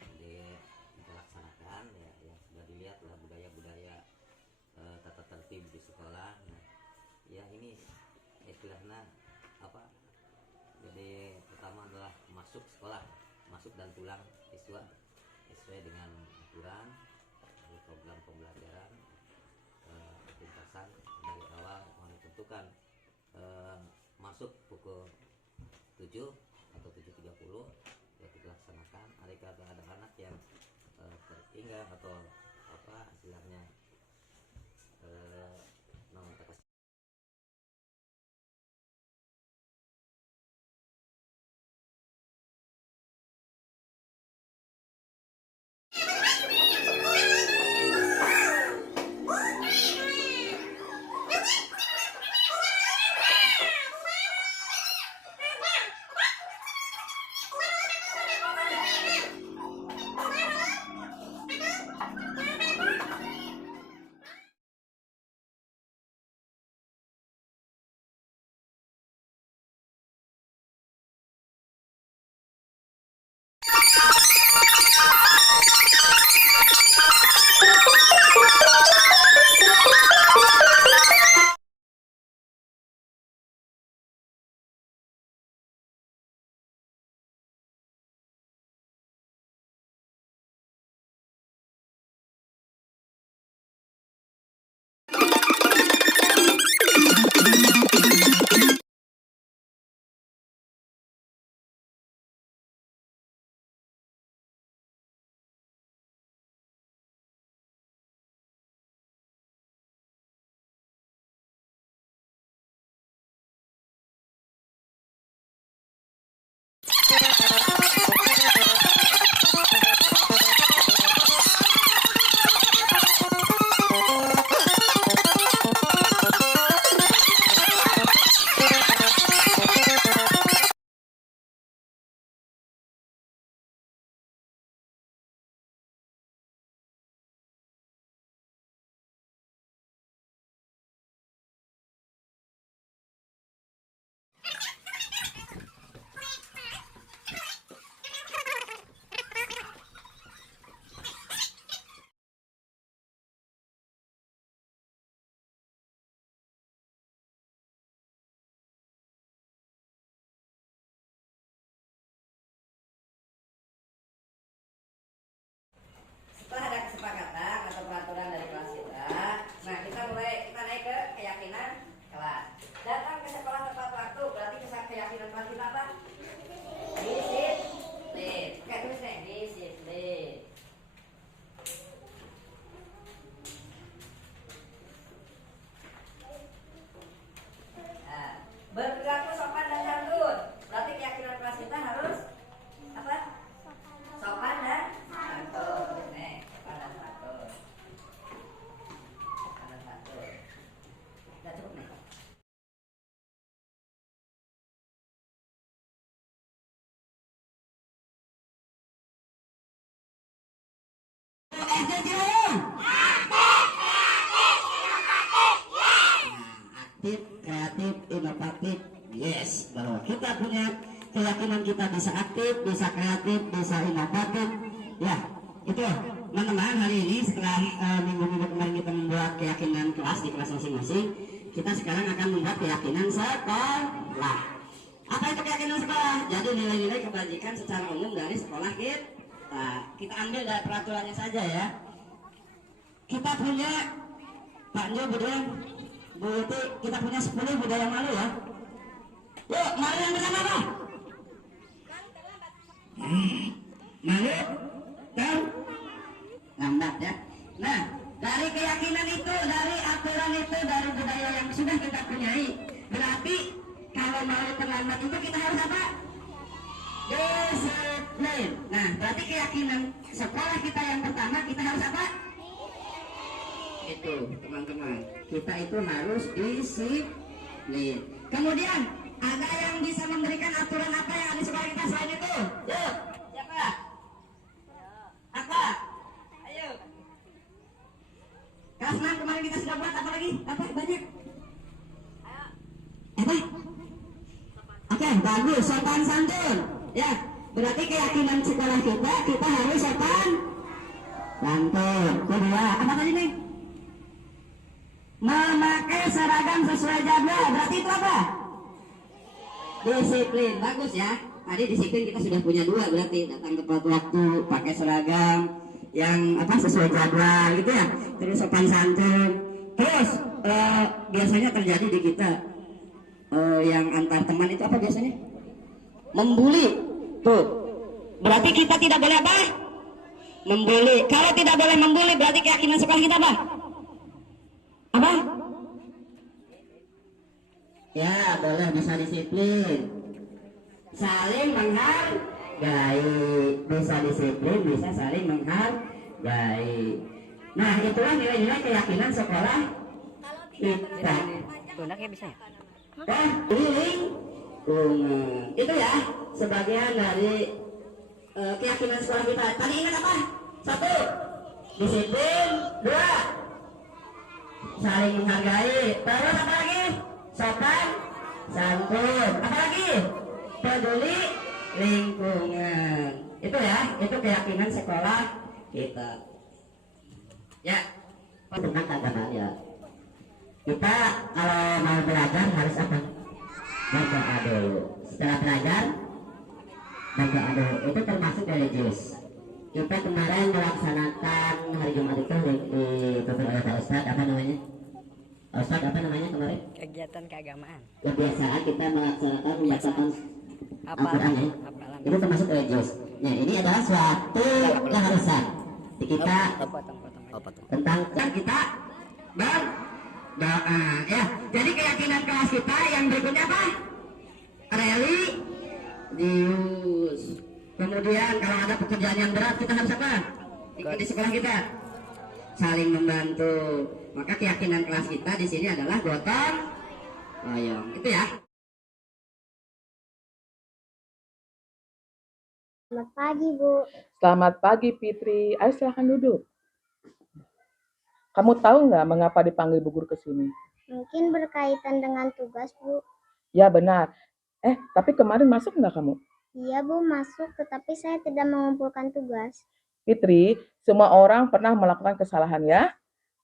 Jadi kita laksanakan ya yang sudah dilihat lah budaya-budaya tata tertib di sekolah. Nah, ya ini istilahnya jadi pertama adalah masuk sekolah, masuk dan pulang siswa sesuai dengan peraturan, lalu program pembelajaran, lintasan dari awal menentukan masuk pukul 7 atau 7.30 ya dilaksanakan. Ada anak-anak yang tertinggal atau apa istilahnya non Setelah ada kesepakatan atau peraturan dari kelas kita, nah kita naik ke keyakinan kelas. Datang ke sekolah tepat waktu, berarti keyakinan kelas kita apa? Disiplin. Kayak tulisnya disiplin. Nah, berperilaku sopan dan santun, berarti keyakinan kelas kita harus apa? Sopan dan santun. Aktif, kreatif, inovatif. Yes, bahwa kita punya keyakinan kita bisa aktif, bisa kreatif, bisa inovatif. Ya, itu teman-teman hari ini setelah minggu-minggu kemarin kita membuat keyakinan kelas di kelas masing-masing, kita sekarang akan membuat keyakinan sekolah. Apa itu keyakinan sekolah? Jadi nilai-nilai kebajikan secara umum dari sekolah kita. Kita ambil dari peraturannya saja ya. Kita punya Pak Jo, Bu Dian, Bu Uti, kita punya 10 budaya malu ya. Yuk, mari yang pertama apa? Malu dan lambat ya. Nah, dari keyakinan itu, dari aturan itu, dari budaya yang sudah kita punyai, berarti kalau mau terlambat itu kita harus apa? Disiplin. Nah, berarti keyakinan sekolah kita yang pertama kita harus apa? Itu teman-teman, kita itu harus disiplin. Kemudian ada yang bisa memberikan aturan apa yang ada di sekolah kita selain itu? Yuk, siapa? Apa? Ayo. Kelas 6 kemarin kita sudah buat apa lagi? Apa banyak? Apa? Oke, bagus, sopan santun. Ya, berarti keyakinan sekolah kita harus sopan santun. Kedua, apa tadi nih? Memakai seragam sesuai jadwal, berarti itu apa? Disiplin. Bagus ya. Tadi disiplin kita sudah punya 2, berarti datang tepat waktu, pakai seragam, yang apa sesuai jadwal gitu ya, terus sopan santun. Terus biasanya terjadi di kita yang antar teman itu apa biasanya? Membuli. Tuh, berarti kita tidak boleh apa? Membuli. Kalau tidak boleh membuli berarti keyakinan sekolah kita apa? Apa? Ya, boleh, bisa disiplin. Saling menghargai. Bisa disiplin, bisa saling menghargai. Nah, itulah nilai-nilai keyakinan sekolah kita. Tundaknya bisa ya? Lingkungan. Itu ya, sebagian dari keyakinan sekolah kita. Tadi ingat apa? 1, disiplin. 2, saling menghargai. Terus apa lagi? Sopan santun. Apa lagi? Peduli lingkungan. Itu ya, itu keyakinan sekolah kita. Ya, tentang keagamaan ya. Kita kalau mau belajar harus apa? Berdoa dulu. Setelah belajar berdoa dulu. Itu termasuk religius. Kita kemarin melaksanakan hari Jumat itu dipimpin oleh Pak Ustadz, apa namanya? Ustadz apa namanya kemarin? Kegiatan keagamaan. Kebiasaan kita melaksanakan membacakan Al-Quran ya. Hafalan. Itu termasuk religius. Nah, ini adalah suatu keharusan kita tentang kita berdoa ya. Jadi keyakinan kelas kita yang berikutnya apa? Religius. Kemudian kalau ada pekerjaan yang berat kita harus apa? Ikut di sekolah kita saling membantu. Maka keyakinan kelas kita di sini adalah gotong royong. Itu ya. Selamat pagi, Bu. Selamat pagi, Fitri. Ayo silahkan duduk. Kamu tahu nggak mengapa dipanggil Bu Guru ke sini? Mungkin berkaitan dengan tugas, Bu. Ya, benar. Tapi kemarin masuk nggak kamu? Iya, Bu, masuk, tetapi saya tidak mengumpulkan tugas. Fitri, semua orang pernah melakukan kesalahan ya,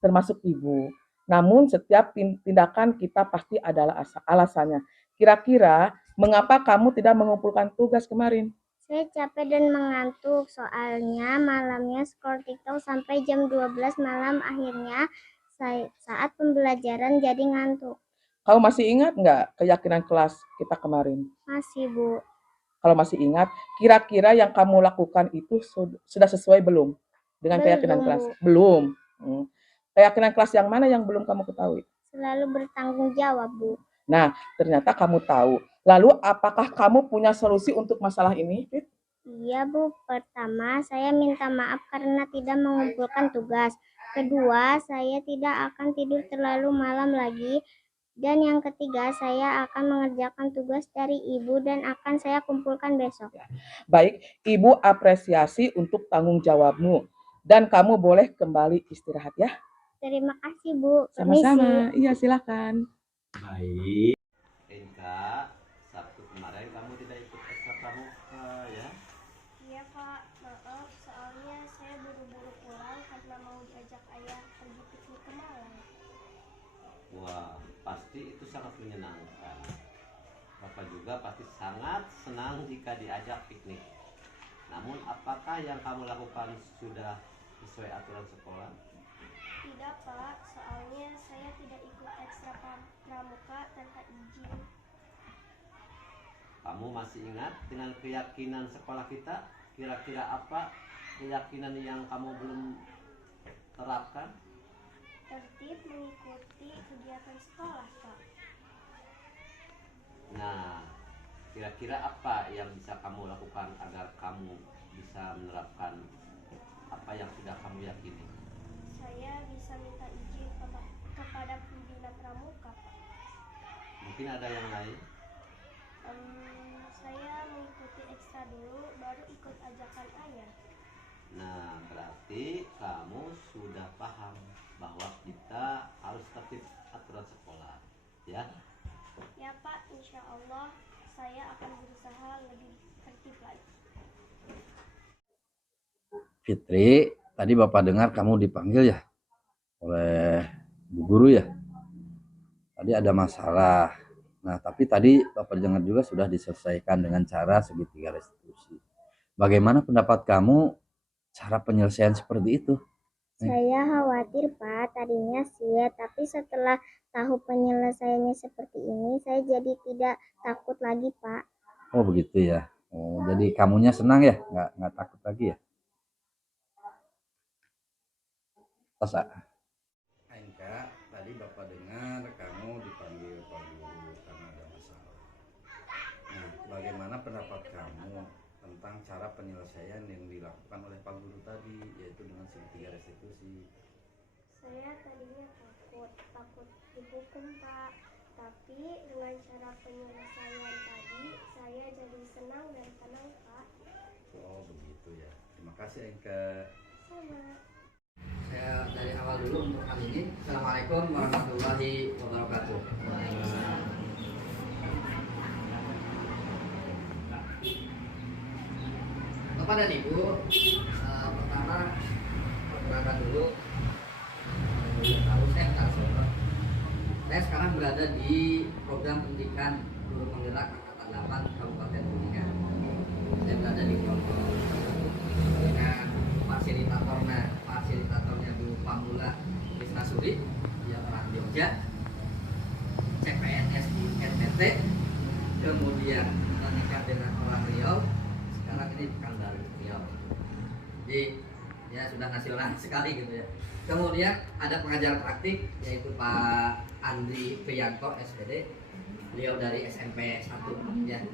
termasuk ibu. Namun setiap tindakan kita pasti adalah alasannya. Kira-kira mengapa kamu tidak mengumpulkan tugas kemarin? Saya capek dan mengantuk, soalnya malamnya skor TikTok sampai jam 12 malam. Akhirnya saat pembelajaran jadi ngantuk. Kamu masih ingat nggak keyakinan kelas kita kemarin? Masih, Bu. Kalau masih ingat, kira-kira yang kamu lakukan itu sudah sesuai belum dengan keyakinan Belum, kelas? Bu. Belum. Keyakinan kelas yang mana yang belum kamu ketahui? Selalu bertanggung jawab, Bu. Nah, ternyata kamu tahu. Lalu, apakah kamu punya solusi untuk masalah ini, Fit? Iya, Bu. Pertama, saya minta maaf karena tidak mengumpulkan tugas. Kedua, saya tidak akan tidur terlalu malam lagi. Dan yang ketiga, saya akan mengerjakan tugas dari Ibu dan akan saya kumpulkan besok. Baik, Ibu apresiasi untuk tanggung jawabmu. Dan kamu boleh kembali istirahat ya. Terima kasih, Bu. Sama-sama. Iya, silakan. Baik. Enka, Sabtu kemarin kamu tidak ikut ekstra pramuka ya? Iya, Pak. Maaf, soalnya saya buru-buru pulang karena mau diajak ayah pergi piknik ke Malang. Wah, pasti itu sangat menyenangkan. Bapak juga pasti sangat senang jika diajak piknik. Namun apakah yang kamu lakukan sudah sesuai aturan sekolah? Tidak, Pak. Soalnya saya tidak ikut ekstra pramuka tanpa izin. Kamu masih ingat dengan keyakinan sekolah kita? Kira-kira apa keyakinan yang kamu belum terapkan? Tertib mengikuti kegiatan sekolah, Pak. Nah, kira-kira apa yang bisa kamu lakukan agar kamu bisa menerapkan apa yang sudah kamu yakini? Saya bisa minta izin kepada pembina pramuka, Pak. Mungkin ada yang lain? Saya mengikuti ekstra dulu, baru ikut ajakan ayah. Nah, berarti kamu sudah paham bahwa kita harus tertib aturan sekolah, ya? Ya, Pak, insya Allah saya akan berusaha lebih tertib lagi. Fitri, tadi Bapak dengar kamu dipanggil ya oleh Bu Guru ya. Tadi ada masalah. Nah, tapi tadi Bapak dengar juga sudah diselesaikan dengan cara segitiga restitusi. Bagaimana pendapat kamu cara penyelesaian seperti itu? Saya khawatir Pak, tadinya sih, tapi setelah tahu penyelesaiannya seperti ini, saya jadi tidak takut lagi Pak. Oh begitu ya. Oh, jadi kamunya senang ya, nggak takut lagi ya? Terus Ainka, tadi Bapak dengar kamu dipanggil Pak Guru karena ada masalah. Nah, bagaimana pendapat kamu tentang cara penyelesaian yang dilakukan oleh Pak Guru tadi, yaitu dengan segitiga restitusi? Saya tadinya takut dihukum Pak, tapi dengan cara penyelesaian tadi, saya jadi senang dan tenang Pak. Oh begitu ya. Terima kasih Ainka. Sama. Saya dari awal dulu untuk kali ini. Assalamualaikum warahmatullahi wabarakatuh. Bapak dan Ibu, pertama perkenalkan dulu. Tahu saya Karsono. Saya sekarang berada di program pendidikan guru penggerak angkatan 8 Kabupaten Kuningan. Saya berada di kelompok dengan fasilitatornya Bu Pamula Krisna Suri, dia orang Jogja, CPNS di NTT, kemudian menikah dengan orang Riau, sekarang ini Pekanbaru Riau. Jadi ya sudah nasional sekali gitu ya. Kemudian ada pengajar praktik yaitu Pak Andri Priyanto SPD, beliau dari SMP 1 ya.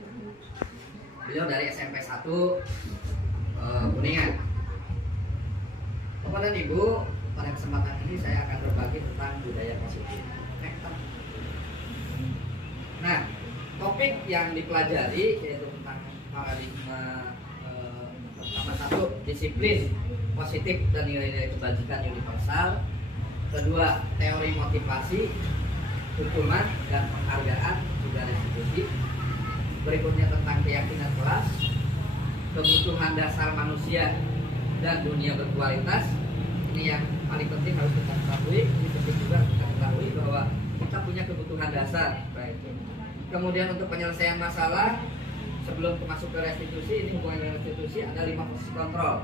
Beliau dari SMP 1 Kuningan. Bapak dan Ibu, pada kesempatan ini saya akan berbagi tentang budaya positif. Nah, topik yang dipelajari yaitu tentang paradigma pertama satu, disiplin positif dan nilai-nilai kebajikan universal. Kedua, teori motivasi, hukuman dan penghargaan juga restitusi. Berikutnya tentang keyakinan kelas, kebutuhan dasar manusia dan dunia berkualitas. Ini yang paling penting harus kita ketahui. Ini penting juga kita ketahui bahwa kita punya kebutuhan dasar. Baik. Kemudian untuk penyelesaian masalah, sebelum masuk ke restitusi, ini hubungan dengan restitusi ada 5 posisi kontrol.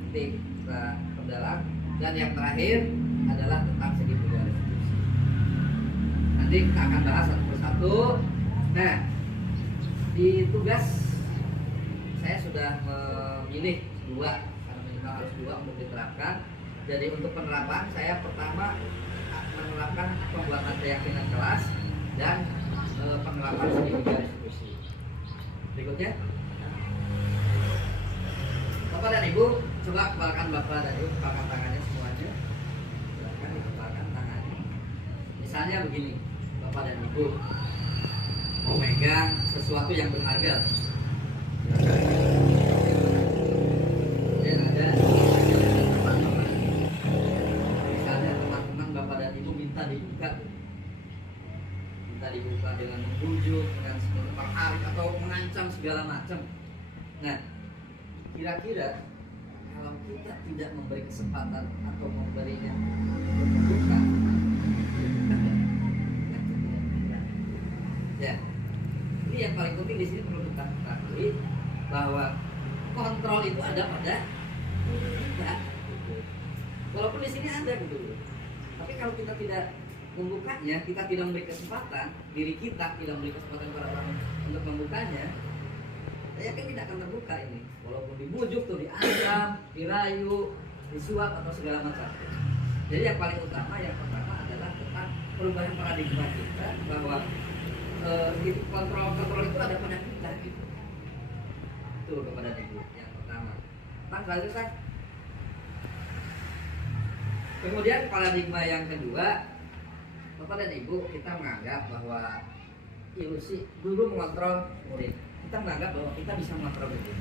Nanti kita perdalam. Dan yang terakhir adalah tentang segitiga restitusi. Nanti kita akan bahas satu persatu. Nah, di tugas saya sudah memilih 2, karena minimal harus 2 untuk diterapkan. Jadi untuk penerapan saya pertama menerapkan pembuatan keyakinan kelas dan penerapan segitiga restitusi. Berikutnya, Bapak dan Ibu, coba kepalkan Bapak dan Ibu, kepalkan tangannya semuanya. Silakan dikepalkan tangannya. Misalnya begini, Bapak dan Ibu mau megang sesuatu yang berharga. Dan ada teman-teman. Misalnya teman-teman Bapak dan Ibu minta dibuka dengan membujuk, dengan tertarik atau mengancam segala macam. Nah, kira-kira kalau kita tidak memberi kesempatan atau memberinya membuka, ya, ini yang paling penting di sini perlu kita ketahui bahwa kontrol itu ada pada kita. Walaupun di sini ada gitu, tapi kalau kita tidak membukanya, kita tidak memberi kesempatan, diri kita tidak memberi kesempatan kepada orang untuk membukanya, saya yakin tidak akan terbuka ini. Walaupun dibujuk tuh, diancam, dirayu, disuap atau segala macam. Jadi yang paling utama, yang pertama adalah tentang perubahan paradigma kita bahwa kontrol itu ada pada kita gitu. Itu kepada Ibu yang pertama. Lanjutkan. Kemudian paradigma yang kedua, Bapak dan Ibu, kita menganggap bahwa ilusi guru mengontrol murid. Kita menganggap bahwa kita bisa mengontrol murid.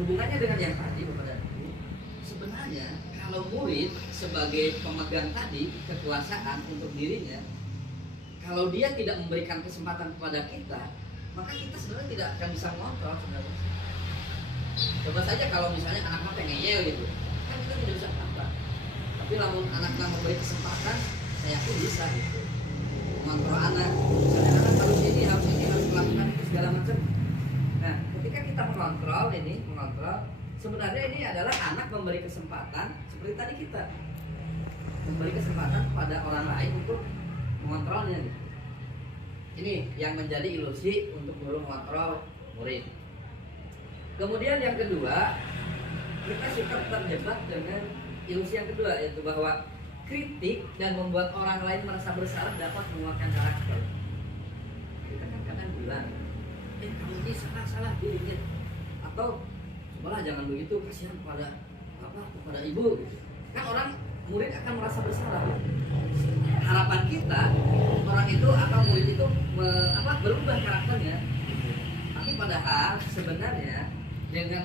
Hubungannya dengan yang tadi, Bapak dan Ibu, sebenarnya kalau murid sebagai pemegang tadi kekuasaan untuk dirinya, kalau dia tidak memberikan kesempatan kepada kita, maka kita sebenarnya tidak akan bisa mengontrol sebenarnya. Coba saja kalau misalnya anak-anak pengen ngeyel gitu, kan kita tidak bisa apa. Tapi kalau anak-anak memberi kesempatan, saya yakin bisa gitu mengontrol anak. Misalnya anak harus ini, harus melakukan itu segala macam. Nah, ketika kita mengontrol sebenarnya ini adalah anak memberi kesempatan seperti tadi kita memberi kesempatan kepada orang lain untuk mengontrolnya gitu. Ini yang menjadi ilusi untuk guru mengontrol murid. Kemudian yang kedua, kita suka terjebak dengan ilusi yang kedua, yaitu bahwa kritik dan membuat orang lain merasa bersalah dapat menguatkan karakter. Kita kan kadang bilang, kamu ini salah dirinya, atau malah jangan begitu, kasihan kepada ibu. Kan orang murid akan merasa bersalah. Harapan kita orang itu atau murid itu berubah karakternya. Tapi padahal sebenarnya dengan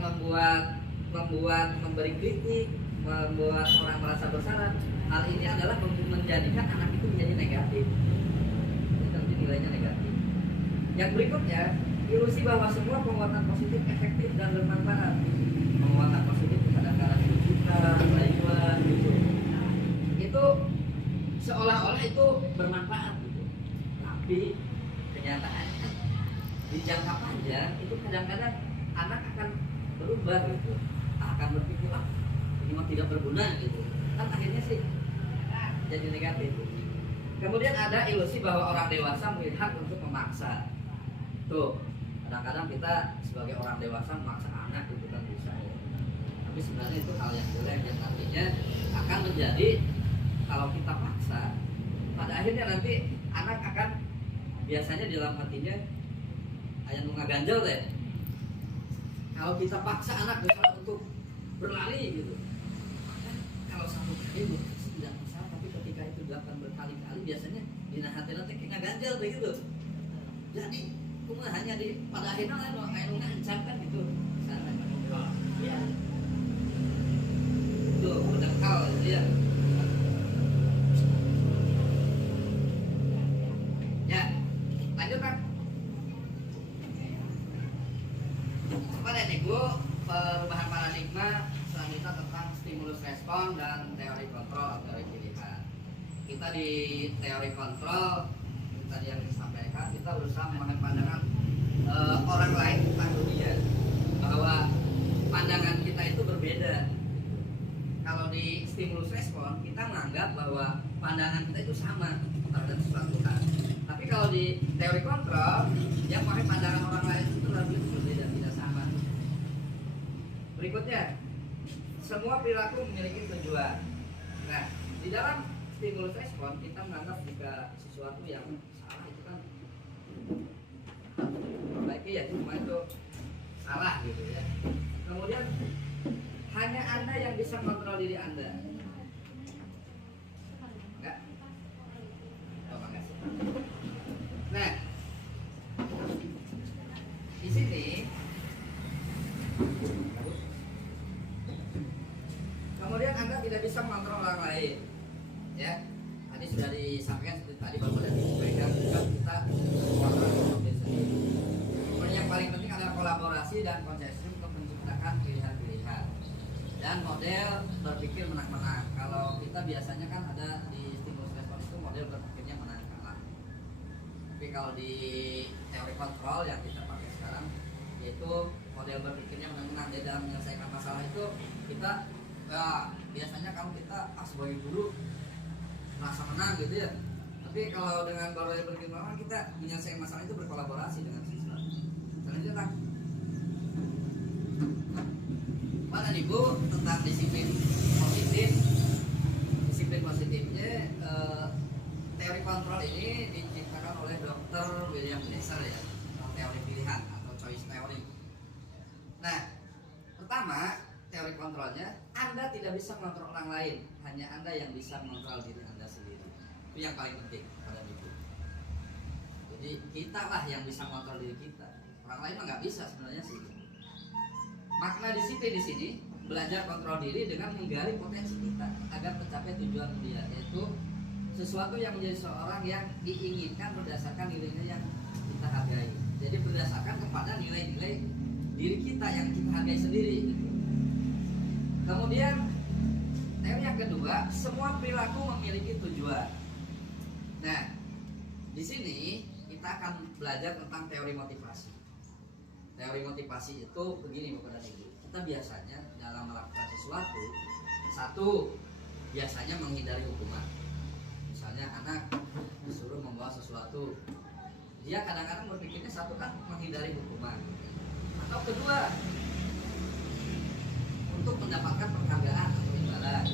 memberi kritik, membuat orang merasa bersalah, hal ini adalah menjadikan anak itu menjadi negatif. Nanti nilainya negatif. Yang berikutnya, ilusi bahwa semua penguatan positif efektif dan bermanfaat. Penguatan positif kadang-kadang kita, baiklah gitu. Itu seolah-olah itu bermanfaat gitu. Tapi kenyataannya di jangka panjang itu kadang-kadang anak akan berubah gitu, akan berpikir ini mah tidak berguna gitu. Kan akhirnya sih jadi negatif. Kemudian ada ilusi bahwa orang dewasa memiliki hak untuk memaksa. Tuh, kadang-kadang kita sebagai orang dewasa memaksa anak itu kan bisa ya. Tapi sebenarnya itu hal yang jelek yang nantinya akan menjadi, kalau kita paksa, pada akhirnya nanti anak akan biasanya dalam hatinya ayat bunga ganjel deh. Kalau kita paksa anak misalnya untuk berlari gitu, kalau satu kali tidak masalah, tapi ketika itu dilakukan berkali-kali biasanya dina hati nanti kayak ganjel begitu. Jadi cuma hanya pada akhirnya ayo ngancam gitu sana ya itu mendengkal dia ya. Lanjut kan pada nego perubahan paradigma selanjutnya tentang stimulus respon dan teori kontrol atau teori pilihan. Kita di teori kontrol tadi yang disampaikan, kita berusaha memahami pandangan orang lain tentang dunia, bahwa pandangan kita itu berbeda. Kalau di stimulus respon kita menganggap bahwa pandangan kita itu sama terhadap sesuatu hal. Tapi kalau di teori kontrol yang memahami pandangan orang lain itu lebih berbeda, tidak sama. Berikutnya, semua perilaku memiliki tujuan. Nah, di dalam stimulus respon kita menganggap jika sesuatu yang salah itu kan perbaiki ya, cuma itu salah gitu ya. Kemudian hanya Anda yang bisa mengontrol diri Anda. Enggak? Oh, makasih. Nah, di sini kemudian Anda tidak bisa mengontrol orang lain. Ya, tadi sudah disampaikan seperti tadi baru ada disampaikan juga kita kontrol diri sendiri. Kemudian yang paling penting adalah kolaborasi dan konsensus untuk menciptakan pilihan-pilihan dan model berpikir menang-menang. Kalau kita biasanya kan ada di stimulus respon itu model berpikirnya menang kalah. Tapi kalau di teori kontrol yang kita pakai sekarang yaitu model berpikirnya menang-menang. Jadi dalam menyelesaikan masalah itu kita biasanya kalau kita sebagai guru merasa menang gitu ya. Tapi kalau dengan model berpikir menang kita menyelesaikan masalah itu berkolaborasi dengan siswa. Selanjutnya Pak Ibu tentang disiplin positif. Disiplin positifnya teori kontrol ini diciptakan oleh Dr. William Glasser ya, teori pilihan atau choice theory. Nah, pertama teori kontrolnya, Anda tidak bisa mengontrol orang lain, hanya Anda yang bisa mengontrol diri Anda sendiri. Itu yang paling penting pada Ibu. Jadi kita lah yang bisa mengontrol diri kita. Orang lain mah nggak bisa sebenarnya sih. Makna disiplin di sini belajar kontrol diri dengan menggali potensi kita agar tercapai tujuan mulia, yaitu sesuatu yang menjadi seorang yang diinginkan berdasarkan nilai-nilai yang kita hargai. Jadi berdasarkan kepada nilai-nilai diri kita yang kita hargai sendiri. Kemudian teori yang kedua, semua perilaku memiliki tujuan. Nah, di sini kita akan belajar tentang teori motivasi. teori motivasi itu begini Bapak dan Ibu. Kita biasanya dalam melakukan sesuatu, satu biasanya menghindari hukuman. Misalnya anak disuruh membawa sesuatu, dia kadang-kadang berpikirnya satu kan menghindari hukuman, atau kedua untuk mendapatkan penghargaan atau imbalan.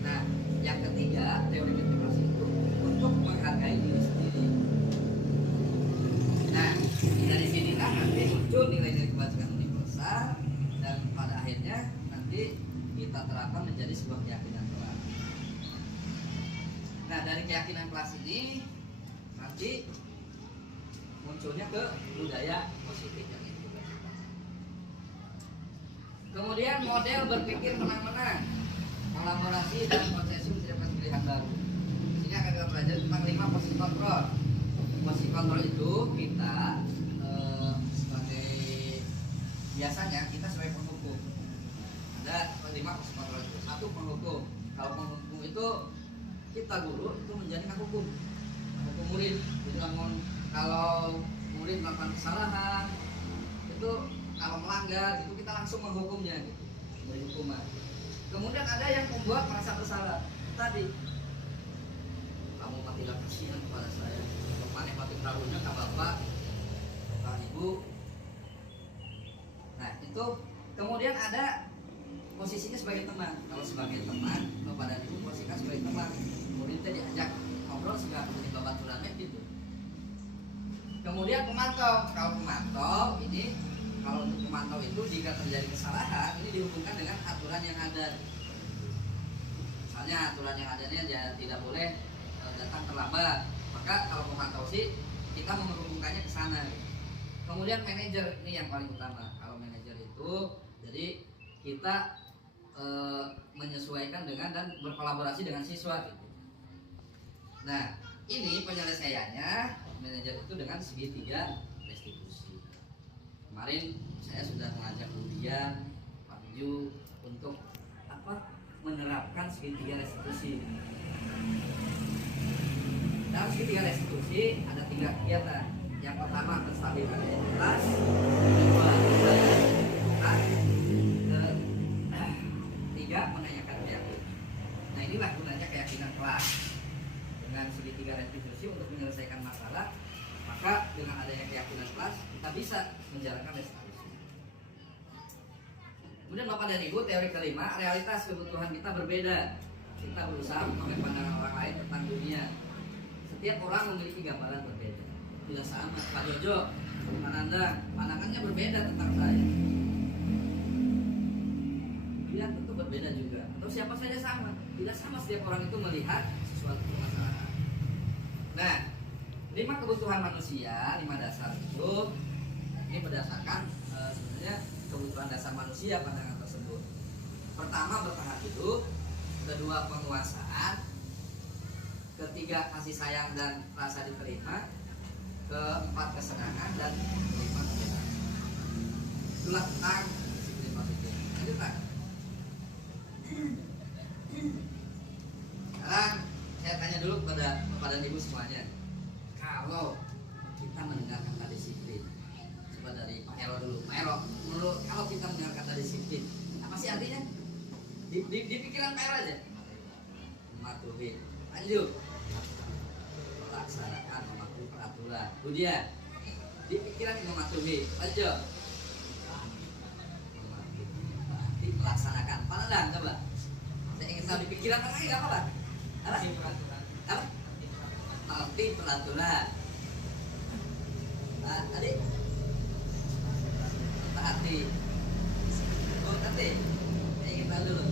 Nah, yang ketiga teori motivasi itu untuk menghargai diri sendiri. Nah, dari sini kan nanti muncul nilai-nilai kebajikan universal dan pada akhirnya nanti kita terapkan menjadi sebuah keyakinan kelas. Nah, dari keyakinan kelas ini nanti munculnya ke budaya positif yang itu. Kemudian model berpikir menang-menang, kolaborasi dan konsesi menciptakan pilihan baru. Sini akan kita belajar tentang 5 posisi kontrol. Posisi kontrol itu kita sebagai biasanya kita sebagai penghukum. Ada 5 posisi kontrol itu. 1 penghukum. Kalau penghukum itu kita guru itu menjalankan hukum murid. Jadi kalau murid melakukan kesalahan itu kalau melanggar itu kita langsung menghukumnya gitu, beri hukuman. Kemudian ada yang membuat merasa bersalah. Tadi kamu mah tidak kasihan kepada saya, maneh mati taruhnya ke bapak, ke ibu. Nah itu kemudian ada posisinya sebagai teman. Kalau sebagai teman, kepada ibu posisikan sebagai teman. Muridnya diajak ngobrol segala menjadi babaturannya gitu. Kemudian pemantau. Kalau pemantau ini, kalau untuk pemantau itu jika terjadi kesalahan ini dihubungkan dengan aturan yang ada. Misalnya aturan yang adanya dia tidak boleh datang terlambat. Maka kalau pemantau sih kita menghubungkannya ke sana. Kemudian manajer ini yang paling utama. Kalau manajer itu jadi kita menyesuaikan dengan dan berkolaborasi dengan siswa gitu. Nah, ini penyelesaiannya manajer itu dengan segitiga restitusi. Kemarin saya sudah mengajak Budian, Pak Ju untuk menerapkan segitiga restitusi. Dalam segitiga restitusi ada 3 kegiatan. Yang pertama menstabilkan identitas, kedua ketiga menanyakan keyakinan. Nah inilah gunanya keyakinan kelas. Dengan segitiga restitusi untuk menyelesaikan masalah, maka dengan adanya keyakinan kelas kita bisa menjalankan restitusi. Kemudian Bapak dan Ibu, teori kelima, realitas kebutuhan kita berbeda. Kita berusaha memakai pandangan orang lain tentang dunia. Setiap orang memiliki gambaran berbeda. Tidak sama. Pak Jojo, Pak Nanda, pandangannya berbeda tentang saya. Dia tentu berbeda juga. Atau siapa saja sama. Tidak sama setiap orang itu melihat sesuatu masalah. Nah, 5 kebutuhan manusia, 5 dasar itu ini berdasarkan sebenarnya kebutuhan dasar manusia pandangan tersebut. Pertama bertahan hidup, kedua penguasaan, ketiga kasih sayang dan rasa diterima, keempat kesenangan, dan kelima kebenaran. Itulah tentang disiplin positif. Lanjut Pak. Sekarang saya tanya dulu kepada Bapak dan Ibu semuanya. Kalau kita mendengarkan kata disiplin, coba dari Pak Ero dulu. Pak Ero, menurut kalau kita mendengar kata disiplin, apa sih artinya? Di pikiran Pak Ero aja. Mematuhi. Lanjut. Melaksanakan, mematuhi peraturan. Kemudian di pikiran mematuhi. Lanjut. Mematuhi, melaksanakan. Mana dah? Coba. Saya ingin tahu di pikiran lagi apa Pak? Apa? Apa? Mematuhi peraturan. Adik. Taati. Oh, taati. Saya ingin tahu dulu.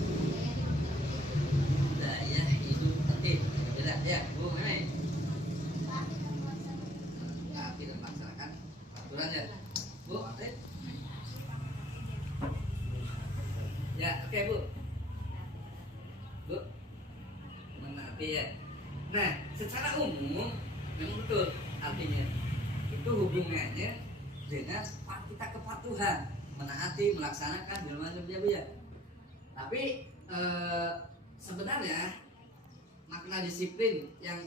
Daya hidup tertib. Tidak, ya, Bu Meme. Taati dan melaksanakan peraturannya. Bu, taati. Ya, oke Bu. Bu, menaati ya. Nah, secara umum memang betul artinya itu hubungannya dengan kita kepatuhan, menaati, melaksanakan segala macam ya Bu ya. Tapi sebenarnya makna disiplin yang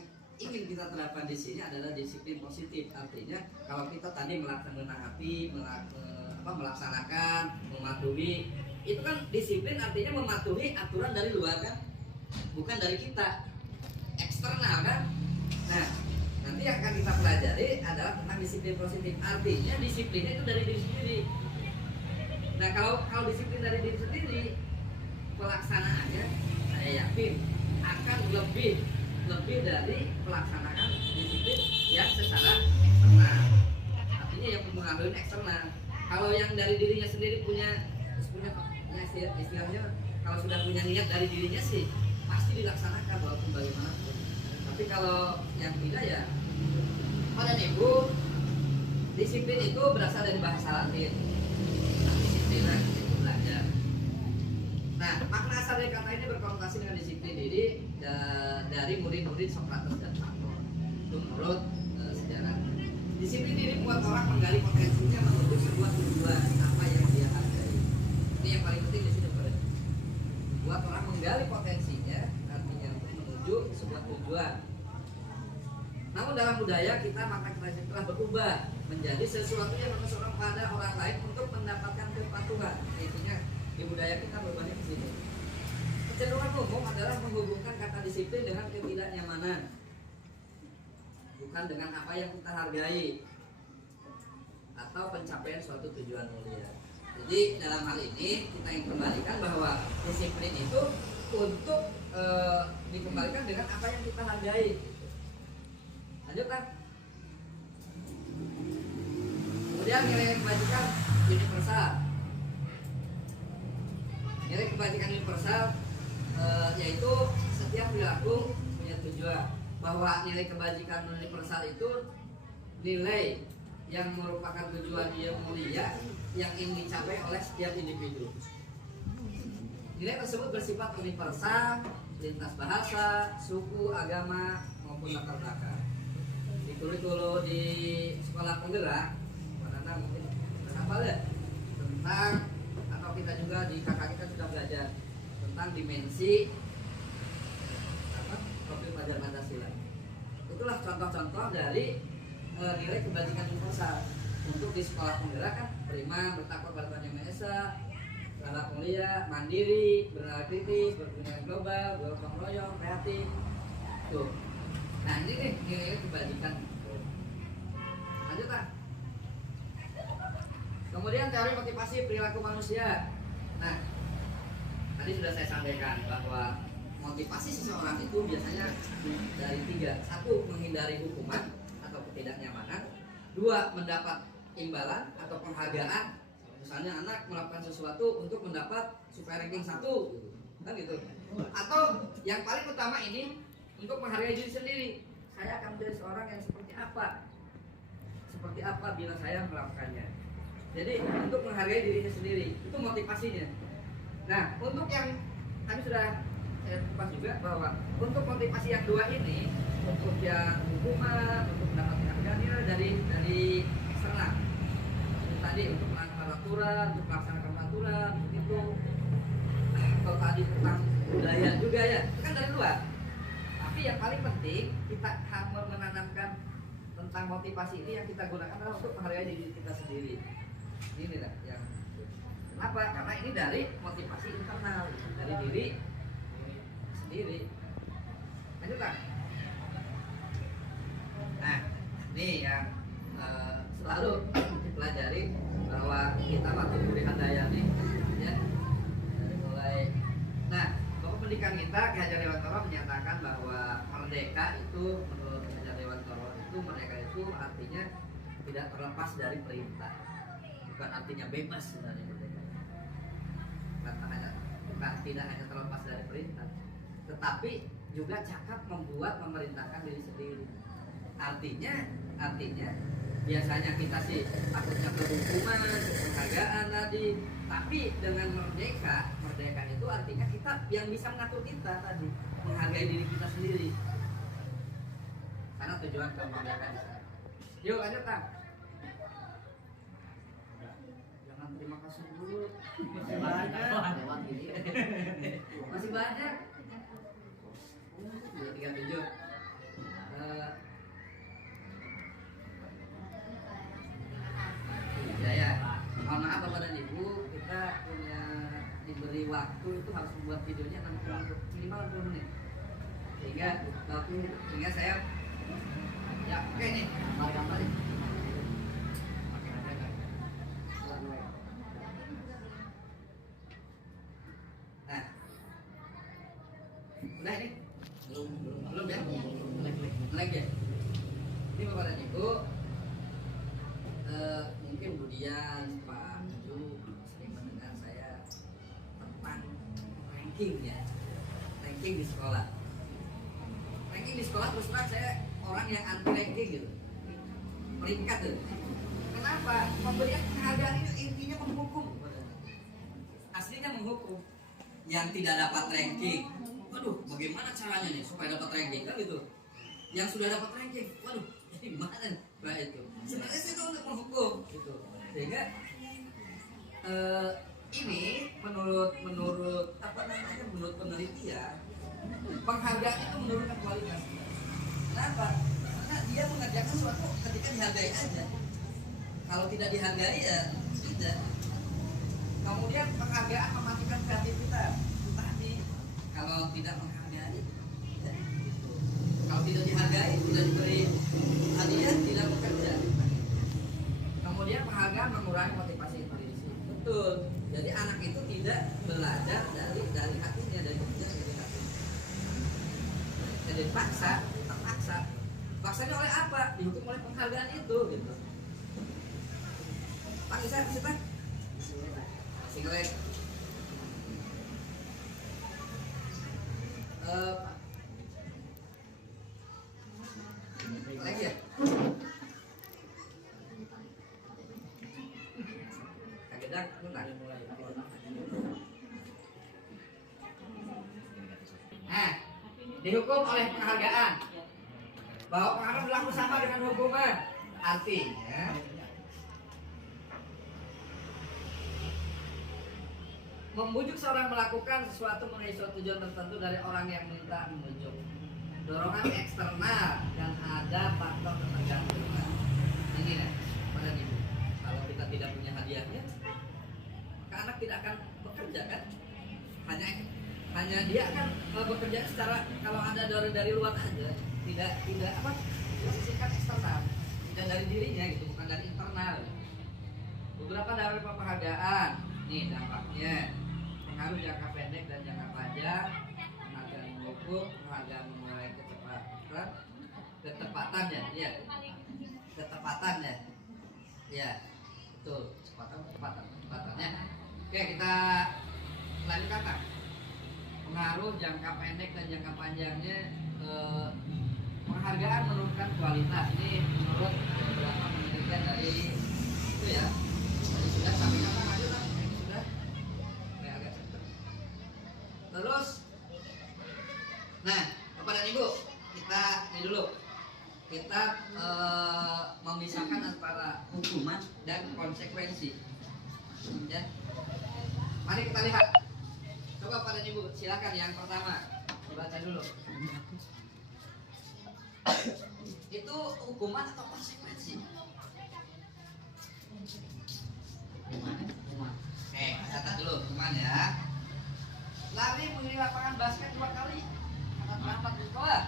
ingin kita terapkan di sini adalah disiplin positif. Artinya kalau kita tadi melaksanakan, mematuhi, itu kan disiplin artinya mematuhi aturan dari luar kan, bukan dari kita, eksternal kan. Nah, nanti yang akan kita pelajari adalah tentang disiplin positif. Artinya disiplinnya itu dari diri sendiri. Nah, kalau disiplin dari diri sendiri, pelaksanaannya saya yakin akan lebih dari pelaksanaan disiplin yang secara eksternal. Artinya yang mempengaruhi eksternal. Kalau yang dari dirinya sendiri punya istilahnya, kalau sudah punya niat dari dirinya sih pasti dilaksanakan walaupun bagaimanapun. Tapi kalau yang tidak ya, pada ibu, disiplin itu berasal dari bahasa Latin. Disiplin itu belajar. Nah, makna asal dari kata ini berkonotasi dengan disiplin diri dari murid-murid Sokrates dan Plato. Itu menurut sejarah. Disiplin diri membuat orang menggali potensinya menuju sebuah tujuan apa yang dia hargai. Ini yang paling penting di sini, buat orang menggali potensinya, artinya untuk menuju sebuah tujuan. Namun dalam budaya kita makna kata telah berubah menjadi sesuatu yang berseorang pada orang lain untuk mendapatkan kepatuhan. Intinya di budaya kita berubahnya ke sini. Kecenderungan umum adalah menghubungkan kata disiplin dengan ketidaknyamanan, bukan dengan apa yang kita hargai atau pencapaian suatu tujuan mulia. Jadi dalam hal ini kita ingin kembalikan bahwa disiplin itu untuk dikembalikan dengan apa yang kita hargai. Lanjutkan. Kemudian nilai kebajikan universal. Nilai kebajikan universal yaitu setiap perilaku punya tujuan. Bahwa nilai kebajikan universal itu nilai yang merupakan tujuan yang mulia yang ingin dicapai oleh setiap individu. Nilai tersebut bersifat universal, lintas bahasa, suku, agama maupun latar belakang. Di kurikulum di sekolah penggerak, mana mungkin apa ya tentang, atau kita juga di kakak kita sudah belajar tentang dimensi profil pelajar Pancasila. Itulah contoh-contoh dari nilai kebajikan universal. Untuk di sekolah penggerak kan beriman, bertakwa pada Tuhan Yang Maha Esa, berakhlak mulia, mandiri, bernalar kritis, berpemikiran global, bergotong royong, kreatif. Tuh. Nah ini nih nilai kebajikan. Lanjut lah. Kemudian teori motivasi perilaku manusia. Nah, tadi sudah saya sampaikan bahwa motivasi seseorang itu biasanya dari 3. 1. Menghindari hukuman atau ketidaknyamanan. 2. Mendapat imbalan atau penghargaan. Misalnya anak melakukan sesuatu untuk mendapat supaya ranking 1 kan gitu. Atau yang paling utama ini untuk menghargai diri sendiri. Saya akan menjadi seorang yang seperti apa? Seperti apa bila saya melakukannya. Jadi untuk menghargai dirinya sendiri, itu motivasinya. Nah, untuk yang tadi sudah saya kupas juga bahwa untuk motivasi yang 2 ini, untuk yang hukuman, untuk mendapat penghargaan dari eksternal. Tadi untuk melanggar aturan, untuk melaksanakan aturan, itu kalau tadi tentang budaya juga ya, itu kan dari luar. Tapi yang paling penting kita harus menanamkan tentang motivasi ini yang kita gunakan adalah untuk menghargai diri kita sendiri. Ini lah yang kenapa? Karena ini dari motivasi internal dari diri sendiri. Lanjutkan. Nah, ini yang selalu dipelajari bahwa kita waktu kuliah Handayani ya dari mulai. Nah, Bapak pendidikan kita Ki Hajar Dewantara menyatakan bahwa merdeka itu menurut Ki Hajar Dewantara itu merdeka itu artinya tidak terlepas dari perintah. Bukan artinya bebas sebenarnya merdeka. Bukan tidak hanya terlepas dari perintah, tetapi juga cakap membuat memerintahkan diri sendiri. Artinya biasanya kita sih takutnya ke hukuman, ke penghargaan tadi. Tapi dengan merdeka itu artinya kita yang bisa mengatur kita tadi, menghargai diri kita sendiri. Karena tujuan kemerdekaan di sana. Yuk lanjut Kang. Jangan terima kasih dulu. Masih banyak. Masih banyak. 237. waktu itu harus membuat videonya 60 minimal 60 menit. Sehingga saya ya oke nih gambar ini. Nah, udah ini belum ya? Lag ya? Ini Bapak dan Ibu, mungkin Budian, Pak Ju sering mendengar saya tentang ranking ya, ranking di sekolah. Ranking di sekolah terus terang saya orang yang anti ranking gitu, peringkat tuh. Kenapa? Pemberian penghargaan itu intinya menghukum, aslinya menghukum yang tidak dapat ranking. Waduh, bagaimana caranya nih supaya dapat ranking kan gitu? Yang sudah dapat ranking, waduh, gimana Mbak itu? Sebenarnya itu untuk menghukum gitu. Sehingga ini menurut apa namanya? Menurut penelitian, penghargaan itu menurunkan kualitas. Kenapa? Karena dia mengerjakan sesuatu ketika dihargai aja. Kalau tidak dihargai ya tidak. Kemudian penghargaan mematikan kreativitas. Tadi kalau tidak menghargai, ya, gitu. Kalau tidak dihargai, tidak diberi hadiah, tidak bekerja. Kemudian penghargaan mengurangi motivasi intrinsik. Betul. Jadi anak itu tidak belajar dari hatinya, dari kerja dari hatinya. Jadi terpaksa. Paksanya oleh apa? Dihukum oleh penghargaan itu, gitu. Pak Isa, siapa? Singlek. Lagi ya? Kagak mulai. Nah, dihukum oleh penghargaan. Bahwa penghargaan berlaku sama dengan hukuman. Artinya membujuk seorang melakukan sesuatu mengenai suatu tujuan tertentu dari orang yang minta membujuk. Dorongan eksternal dan ada faktor ketergantungan. Ini ya, pada ibu. Kalau kita tidak punya hadiahnya, maka anak tidak akan bekerja kan? Hanya dia akan bekerja secara kalau ada dari luar aja, tidak apa? Sisikan eksternal, tidak dari dirinya gitu, bukan dari internal. Beberapa dari penghargaan, nih dampaknya. Pengaruh jangka pendek dan jangka panjang, penghargaan mengukur, penghargaan mengurangi ketepatannya, ya, betul, kecepatannya. Oke, kita lanjutkan Pak. Pengaruh jangka pendek dan jangka panjangnya, penghargaan menurunkan kualitas. Ini menurut beberapa penelitian dari itu ya, dari sudah sampai kapan aja lah, sudah. Terus, nah Bapak dan Ibu, kita memisahkan antara hukuman dan konsekuensi. Ya. Mari kita lihat. Coba Bapak dan Ibu, silakan yang pertama dibaca dulu. Itu hukuman atau konsekuensi? Hukuman. Oke, catat dulu hukuman ya. Lari menghuni lapangan basket 2 kali karena terlambat di sekolah.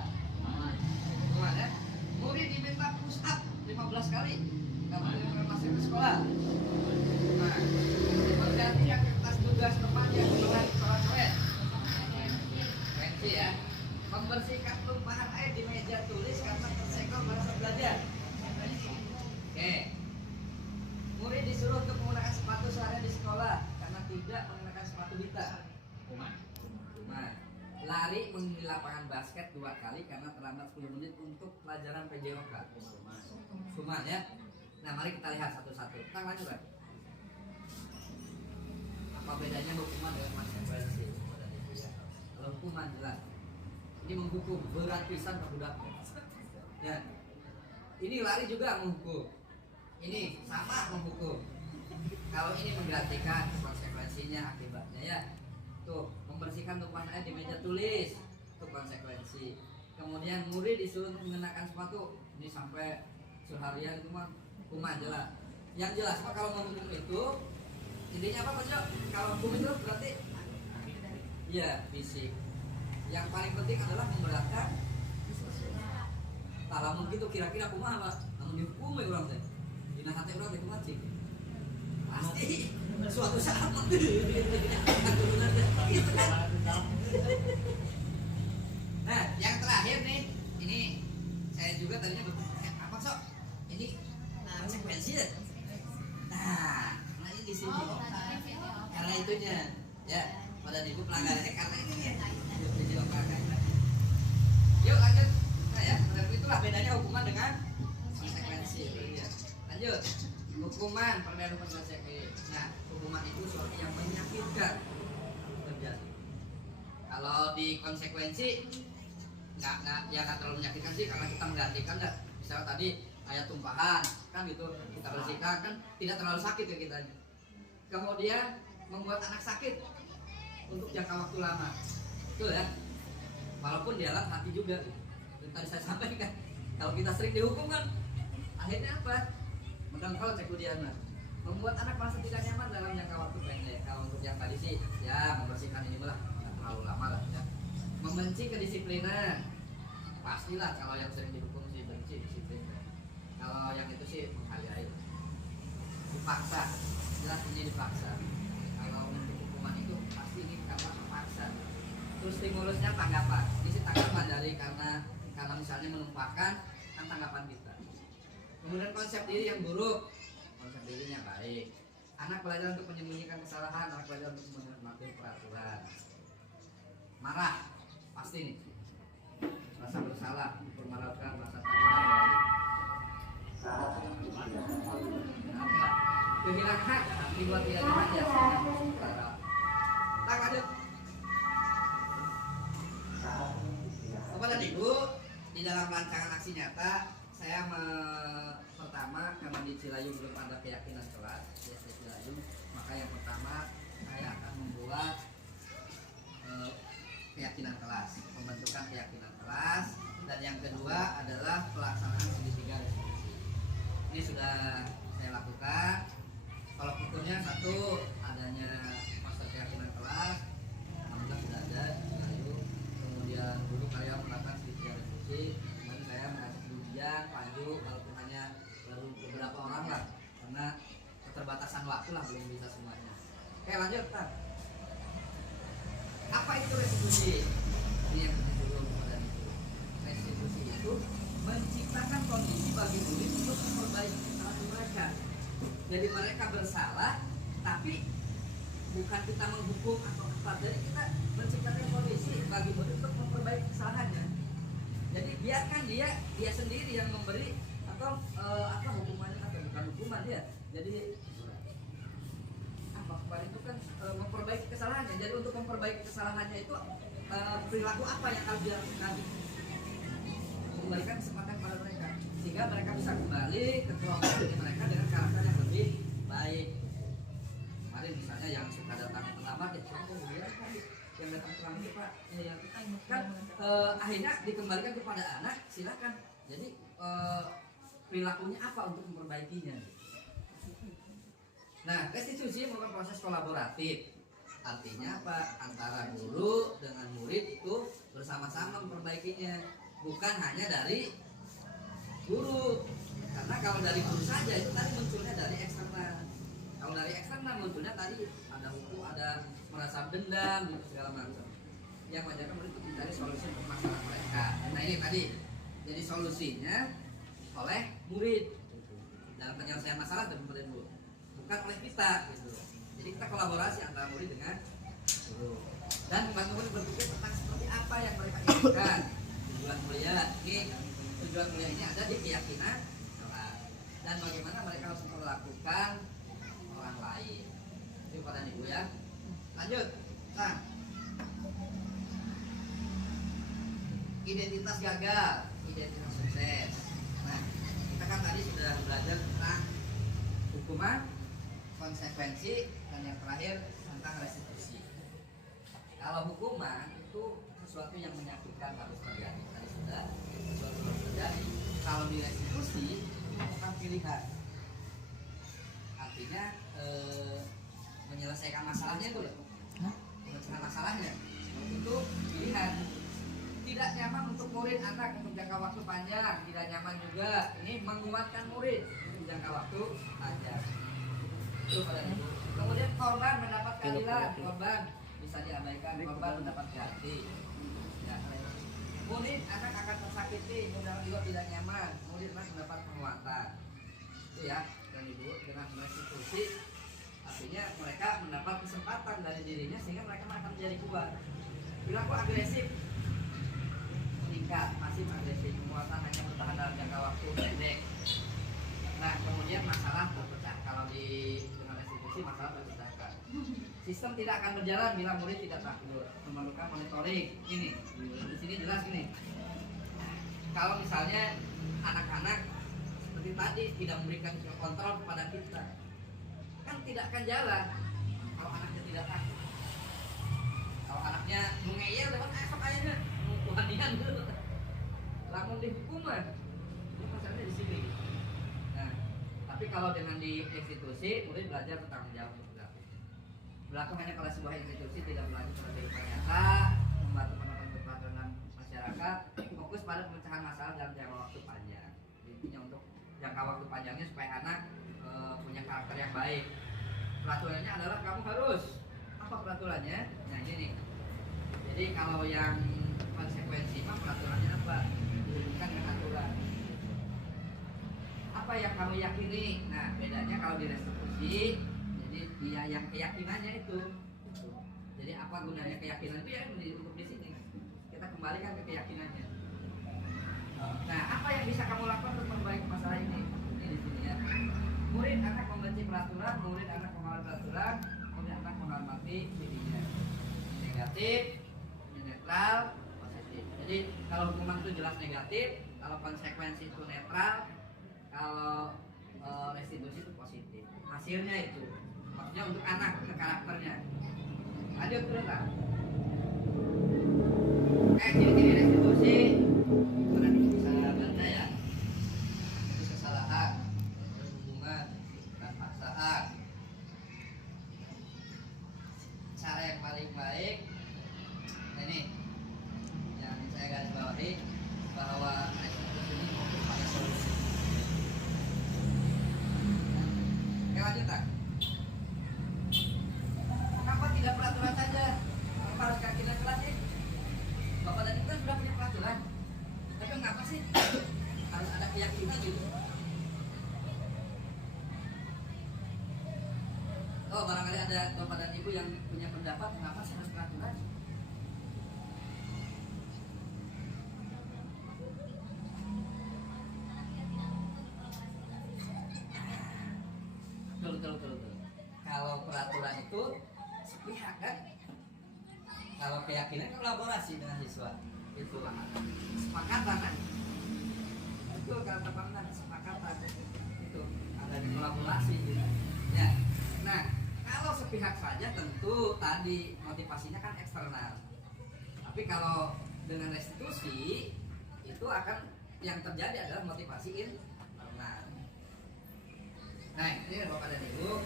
Hukuman ya. Murid diminta push up 15 kali karena masih ke sekolah. Nah, berganti yang kertas tugas teman yang keluar coret-coret. Konsekuensi ya. Membersihkan tumpahan air di meja tulis karena tersenggol masa belajar. Oke. Murid disuruh untuk menggunakan sepatu seharian di sekolah karena tidak menggunakan sepatu hitam. Hukuman. Lari menghuni lapangan basket 2 kali karena terlambat 10 menit untuk pelajaran PJOK. Hukuman ya. Nah, mari kita lihat satu-satu. Kita lanjut kan? Apa bedanya hukuman dengan konsekuensi? Kalau hukuman jelas, ini menghukum berat pisan ke budak. Ya. Ini lari juga menghukum. Ini sama menghukum. Kalau ini menggantikan konsekuensinya akibatnya ya. Tuh, membersihkan tumpahan air di meja tulis, itu konsekuensi. Kemudian murid disuruh mengenakan sepatu, ini sampai seharian itu mah hukuman jelas. Yang jelas Pak, kalau menghukum itu intinya apa Pak Jo? Kalau hukum itu berarti Iya, fisik. Yang paling penting adalah memberatkan. Lamun gitu kira-kira kumaha Pak? Namun dihukum ya urang teh. Dina hate urang teh kumaha cing? Pasti suatu saat nanti. Gitu kan? Nah, yang terakhir nih, ini saya juga tadinya berpikir apa sok? Ini konsekuensi ya. Nah ini di sini. Karena itunya, ya pada ibu pelanggarannya karena ini ya. Yuk lanjut. Nah ya, itulah bedanya hukuman dengan konsekuensi. Ya. Lanjut. Hukuman perbedaan konsekuensi. Nah, hukuman itu sesuatu yang menyakitkan terjadi. Kalau di konsekuensi nggak terlalu menyakitkan sih karena kita menggantikan ya. Misalnya tadi ayat tumpahan kan gitu kita bersihkan kan tidak terlalu sakit ya kita. Kemudian membuat anak sakit untuk jangka waktu lama, betul ya. Walaupun di dalam hati juga. Itu tadi saya sampaikan. Kalau kita sering dihukum kan akhirnya apa? Mengkal cekudiana. Membuat anak merasa tidak nyaman dalam jangka waktu pendek. Kalau untuk yang tadi sih ya membersihkan ini malah terlalu lama lah ya. Membenci kedisiplinan pastilah kalau yang sering dihukum sih benci disiplin. Kalau yang itu sih menghargai, dipaksa, jelas ini dipaksa. Kalau untuk hukuman itu pasti ini karena terpaksa. Terus stimulusnya tanggapan, ini sih tanggapan dari karena misalnya menumpahkan kan tanggapan kita. Kemudian konsep diri yang buruk, konsep dirinya baik. Anak belajar untuk menyembunyikan kesalahan, anak belajar untuk menghormati peraturan. Marah, pasti nih. Rasa bersalah, mempermalukan, rasa takut. Kehilangan hak, dibuat tidak dimanja. Tak lanjut. Kepada Ibu, di dalam rancangan aksi nyata, saya pertama karena di Cilayung belum ada keyakinan kelas, di Cilayung, maka yang pertama saya akan membuat keyakinan kelas, pembentukan keyakinan kelas, dan yang kedua adalah pelaksanaan segitiga resolusi. Ini sudah saya lakukan. Kalau ukurnya satu adanya master keyakinan kelas, alhamdulillah sudah ada lalu kemudian dulu saya melakukan segitiga resolusi, kemudian saya mengajak ujian Panju walaupun hanya baru beberapa orang lah karena keterbatasan waktu lah belum bisa semuanya. Oke lanjut Pak. Apa itu restitusi? Ini yang kita dulu pada itu. Restitusi itu menciptakan kondisi bagi murid untuk memperbaiki kesalahan mereka. Jadi mereka bersalah, tapi bukan kita menghukum atau apa. Jadi kita menciptakan kondisi bagi murid untuk memperbaiki kesalahannya. Jadi biarkan dia sendiri yang memberi atau apa hukumannya atau bukan hukuman dia. Jadi kemarin itu kan memperbaiki kesalahannya. Jadi untuk memperbaiki kesalahannya itu perilaku apa yang harus dilakukan? Memberikan kesempatan pada mereka sehingga mereka bisa kembali ke kelompok mereka dengan karakter yang lebih baik. Kemarin misalnya yang suka datang terlambat ya contoh dia yang datang terlambat Pak, yang kan akhirnya dikembalikan kepada anak, silakan. Jadi perilakunya apa untuk memperbaikinya? Nah, restitusi merupakan proses kolaboratif. Artinya apa? Antara guru dengan murid itu bersama-sama memperbaikinya. Bukan hanya dari guru. Karena kalau dari guru saja itu tadi munculnya dari eksternal. Kalau dari eksternal munculnya tadi ada hukum, ada merasa dendam, gitu, segala macam. Yang wajar murid itu mencari solusi untuk masalah mereka. Nah ini tadi jadi solusinya oleh murid dalam penyelesaian masalah dan murid guru. Bukan oleh kita gitu. Jadi kita kolaborasi antara murid dengan guru dan membantu murid berpikir tentang seperti apa yang mereka inginkan. Tujuan kuliah ini ada di keyakinan dan bagaimana mereka harus memperlakukan orang lain. Itu pada Ibu ya. Lanjut. Nah, identitas gagal, identitas sukses. Nah, kita kan tadi sudah belajar tentang hukuman, konsekuensi, dan yang terakhir tentang restitusi. Kalau hukuman itu sesuatu yang menyakitkan harus terjadi. Tadi sudah sesuatu harus terjadi. Kalau di restitusi itu bukan pilihan. Artinya menyelesaikan masalahnya itu loh. Menyelesaikan masalahnya. tidak nyaman untuk murid anak untuk jangka waktu panjang, tidak nyaman juga. Ini menguatkan murid untuk jangka waktu panjang. Itu pada itu. Kemudian korban mendapat keadilan, korban bisa diabaikan, korban mendapat ganti. Ya, murid anak akan tersakiti, mudah juga tidak nyaman, murid anak mendapat penguatan. Itu ya, dan ibu dengan restitusi, artinya mereka mendapat kesempatan dari dirinya sehingga mereka akan menjadi kuat. Perilaku agresif meningkat, masih agresif, penguatan hanya bertahan dalam jangka waktu pendek. Nah, kemudian masalah terpecah. Kalau dengan restitusi masalah terpecahkan. Sistem tidak akan berjalan bila murid tidak takut. Memerlukan monitoring. Ini di sini jelas ini. Kalau misalnya anak-anak seperti tadi tidak memberikan kontrol kepada kita, kan tidak akan jalan. Kalau anaknya tidak takut, kalau anaknya mengeyel dapat esok ayahnya wanian dulu, langsung dihukum mah. Ini masalahnya di sini. Nah, tapi kalau dengan di institusi, murid belajar bertanggung jawab untuk berlaku hanya pada sebuah institusi, tidak berlanjut pada kehidupan nyata, membantu penonton berperaturan masyarakat, fokus pada pemecahan masalah dalam jangka waktu panjang. Intinya untuk jangka waktu panjangnya supaya anak punya karakter yang baik. Peraturannya adalah kamu harus apa peraturannya? Nah ini nih. Jadi kalau yang konsekuensi mah peraturannya apa? Dihubungkan dengan aturan. Apa yang kamu yakini? Nah bedanya kalau di restitusi, jadi dia yang keyakinannya itu. Jadi apa gunanya keyakinan itu ya untuk di sini kita kembalikan ke keyakinannya. Nah apa yang bisa kamu lakukan untuk memperbaiki masalah ini? Ini di sini ya. Murid anak membenci peraturan, murid anak menghormati peraturan, murid anak menghormati dirinya. Negatif, netral, positif. Jadi kalau hukuman itu jelas negatif, kalau konsekuensi itu netral, kalau restitusi itu positif. Hasilnya itu, maksudnya untuk anak, ke karakternya. Lanjut terus lah. Ciri-ciri restitusi, itu nanti bisa baca ya. Itu kesalahan, hubungan, dan paksaan. Cara yang paling baik, nah ini yang saya garis bawahi bahwa restitusi ini fokus pada solusi. Oke lanjut tak? Kenapa tidak peraturan saja? Kenapa harus keyakinan kelas sih? Bapak dan Ibu kan sudah punya peraturan, tapi kenapa sih harus ada keyakinan gitu? Oh barangkali ada Bapak dan Ibu yang punya pendapat kenapa sih harus peraturan? Betul. Kalau peraturan itu sepihak kan? Kalau keyakinan kan kolaborasi dengan siswa. Itu kesepakatan kan? Itu kalau teman-teman kesepakatan itu ada di kolaborasi gitu. Ya. Nah, kalau sepihak saja tentu tadi motivasinya kan eksternal. Tapi kalau dengan restitusi itu akan yang terjadi adalah motivasi internal. Nah, ini Bapak dan Ibu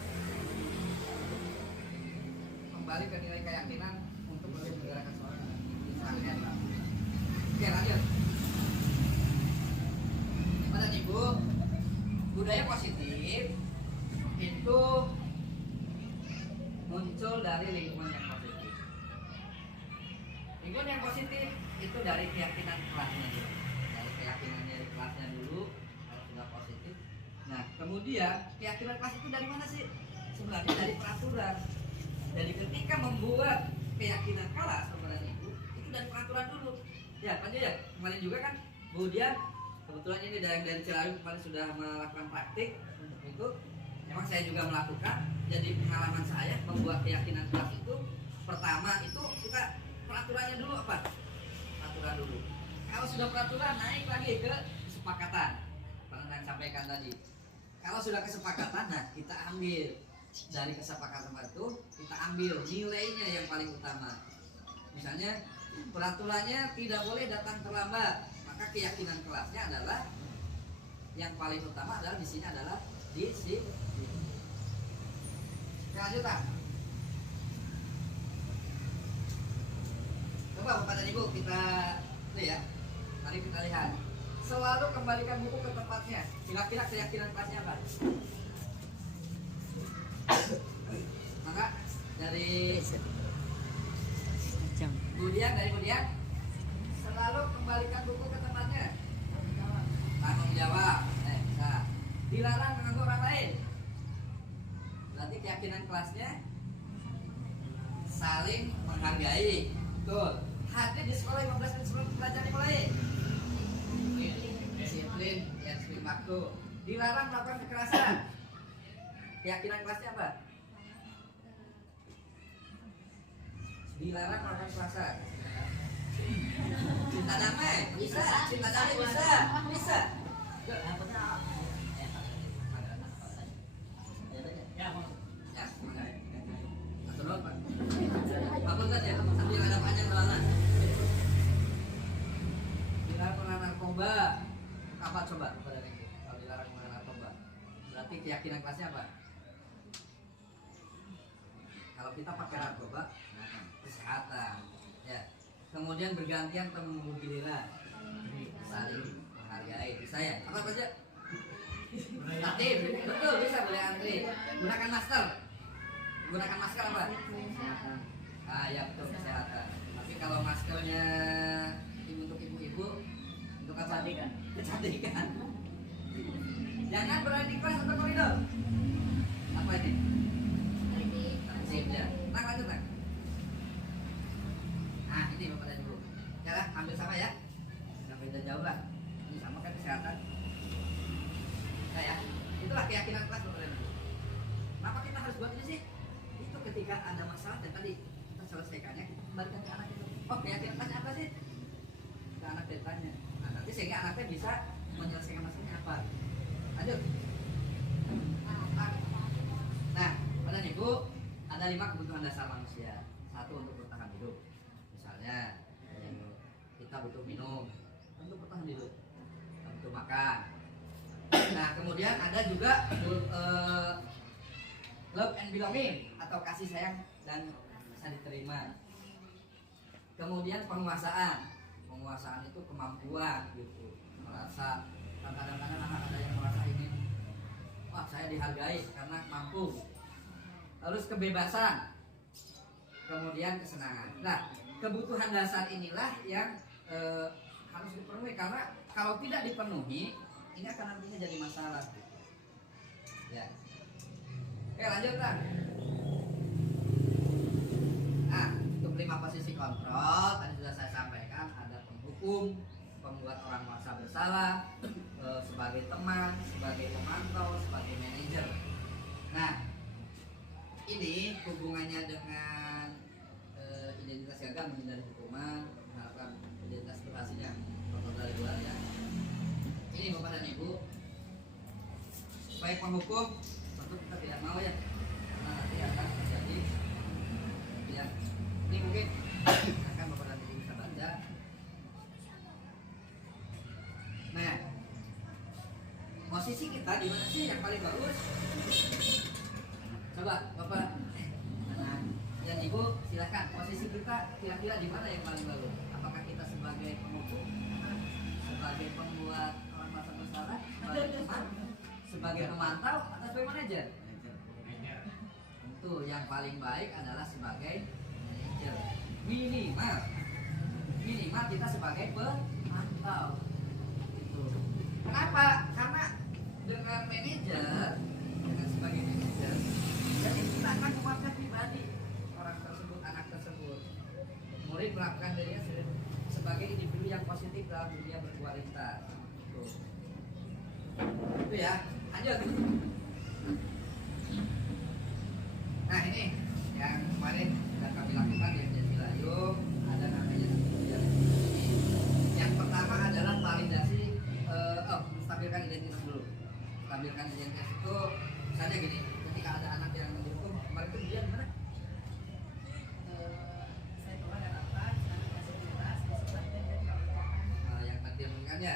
kembali ke nilai keyakinan untuk lebih menggerakkan suara netral. Oke, lanjut. Bapak dan Ibu, budaya positif itu muncul dari lingkungan yang positif. Lingkungan yang positif itu dari keyakinan kelasnya dulu. Dari keyakinannya di kelasnya dulu, kalau sudah positif. Nah, kemudian keyakinan kelas itu dari mana sih? Sebenarnya dari peraturan. Jadi ketika membuat keyakinan kelas kepada Ibu, itu dari peraturan dulu. Ya, lanjut ya. Kemarin juga kan, kemudian kebetulan ini dari Cilayu kemarin sudah melakukan praktik untuk itu. Memang saya juga melakukan. Jadi pengalaman saya membuat keyakinan kelas itu, pertama itu kita peraturannya dulu apa? Peraturan dulu. Kalau sudah peraturan naik lagi ke kesepakatan. Pernah yang sampaikan tadi. Kalau sudah kesepakatan, nah kita ambil dari kesepakatan itu, kita ambil nilainya yang paling utama. Misalnya peraturannya tidak boleh datang terlambat, maka keyakinan kelasnya adalah yang paling utama adalah di sini adalah disiplin. Lanjut tak? Coba Bapak dan Ibu kita Ini ya. Mari kita lihat. Selalu kembalikan buku ke tempatnya. Kira-kira keyakinan kelasnya apa? Maka dari kemudian selalu kembalikan buku ke tempatnya. Tanggung jawab. Bisa. Dilarang mengganggu orang lain. Berarti keyakinan kelasnya saling menghargai. Betul. Hadir di sekolah 15 menit sebelum pelajaran dimulai. Disiplin, ya disiplin waktu. Dilarang melakukan kekerasan. Keyakinan kelasnya apa? Dilarang melakukan kekerasan. Cinta damai bisa, cinta damai bisa. Ya, terus Pak. Apa saja sambil ada panjang doangan. Dilarang mengenal narkoba. Apa coba kepada ini? Kalau dilarang mengenal narkoba, berarti keyakinan kelasnya apa? Kalau kita pakai narkoba, kesehatan. Ya. Kemudian bergantian temu giliran, saling menghargai. Bisa ya? Apa saja? Tertib, betul bisa boleh antri. Gunakan masker. Gunakan masker apa? Ah ya betul kesehatan. Tapi kalau maskernya untuk ibu-ibu, untuk apa? Kecantikan. Jangan berada di kelas atau koridor. Apa ini? Tertib ya. Nah lanjut Pak. Nah ini Bapak dan Ibu. Cara ambil sama ya. Jangan beda jauh lah. Ini sama kan kesehatan. Nah ya, itulah keyakinan kelas Bapak dan Ibu. Kenapa kita harus buat ini sih? Itu ketika ada masalah dan tadi kita selesaikannya, kita kembalikan ke anak itu. Oh keyakinan kelasnya apa sih? Ke anak bertanya. Nah nanti sehingga anaknya bisa menyelesaikan masalahnya apa. Lanjut. Nah, Bapak dan Ibu, ada 5 kebutuhan dasar manusia. 1 untuk bertahan hidup. Misalnya kita butuh minum untuk bertahan hidup, kita butuh makan. Nah kemudian ada juga love and belonging atau kasih sayang dan bisa diterima. Kemudian penguasaan itu kemampuan gitu, merasa. Kadang-kadang anak ada yang merasa ingin, wah saya dihargai karena mampu. Terus kebebasan, kemudian kesenangan. Nah kebutuhan dasar inilah yang harus dipenuhi, karena kalau tidak dipenuhi ini akan nantinya jadi masalah. Ya. Oke lanjut Kang. Nah untuk 5 posisi kontrol tadi sudah saya sampaikan, ada penghukum, pembuat orang merasa bersalah, sebagai teman, sebagai pemantau, sebagai manajer. Nah ini hubungannya dengan identitas gagal menghindari hukuman, mengharapkan identitas berhasilnya kontrol dari luar ya. Ini Bapak dan Ibu, baik penghukum tentu kita tidak mau ya, karena nanti akan terjadi ya. Ini mungkin akan Bapak dan Ibu bisa baca. Nah, posisi kita di mana sih yang paling bagus? Coba Bapak dan Ibu silakan, posisi kita kira-kira di mana yang paling bagus? Apakah kita sebagai penghukum, sebagai pembuat orang merasa bersalah, sebagai teman, sebagai pemantau, atau sebagai manajer? Tentu yang paling baik adalah sebagai manajer. Minimal kita sebagai pemantau. Itu. Kenapa? Karena dengan manajer, dengan sebagai manajer, jadi kita akan memaafkan pribadi orang tersebut, anak tersebut. Murid melakukan dirinya sebagai individu yang positif dalam dunia berkualitas. Itu ya. Lanjut. Nah ini yang kemarin sudah kami lakukan di Cilayung, ada namanya yang pertama adalah validasi, stabilkan identitas dulu. Stabilkan identitas itu misalnya gini, ketika ada anak yang mendukung, kemarin itu dia gimana? Yang tadi mengingatnya.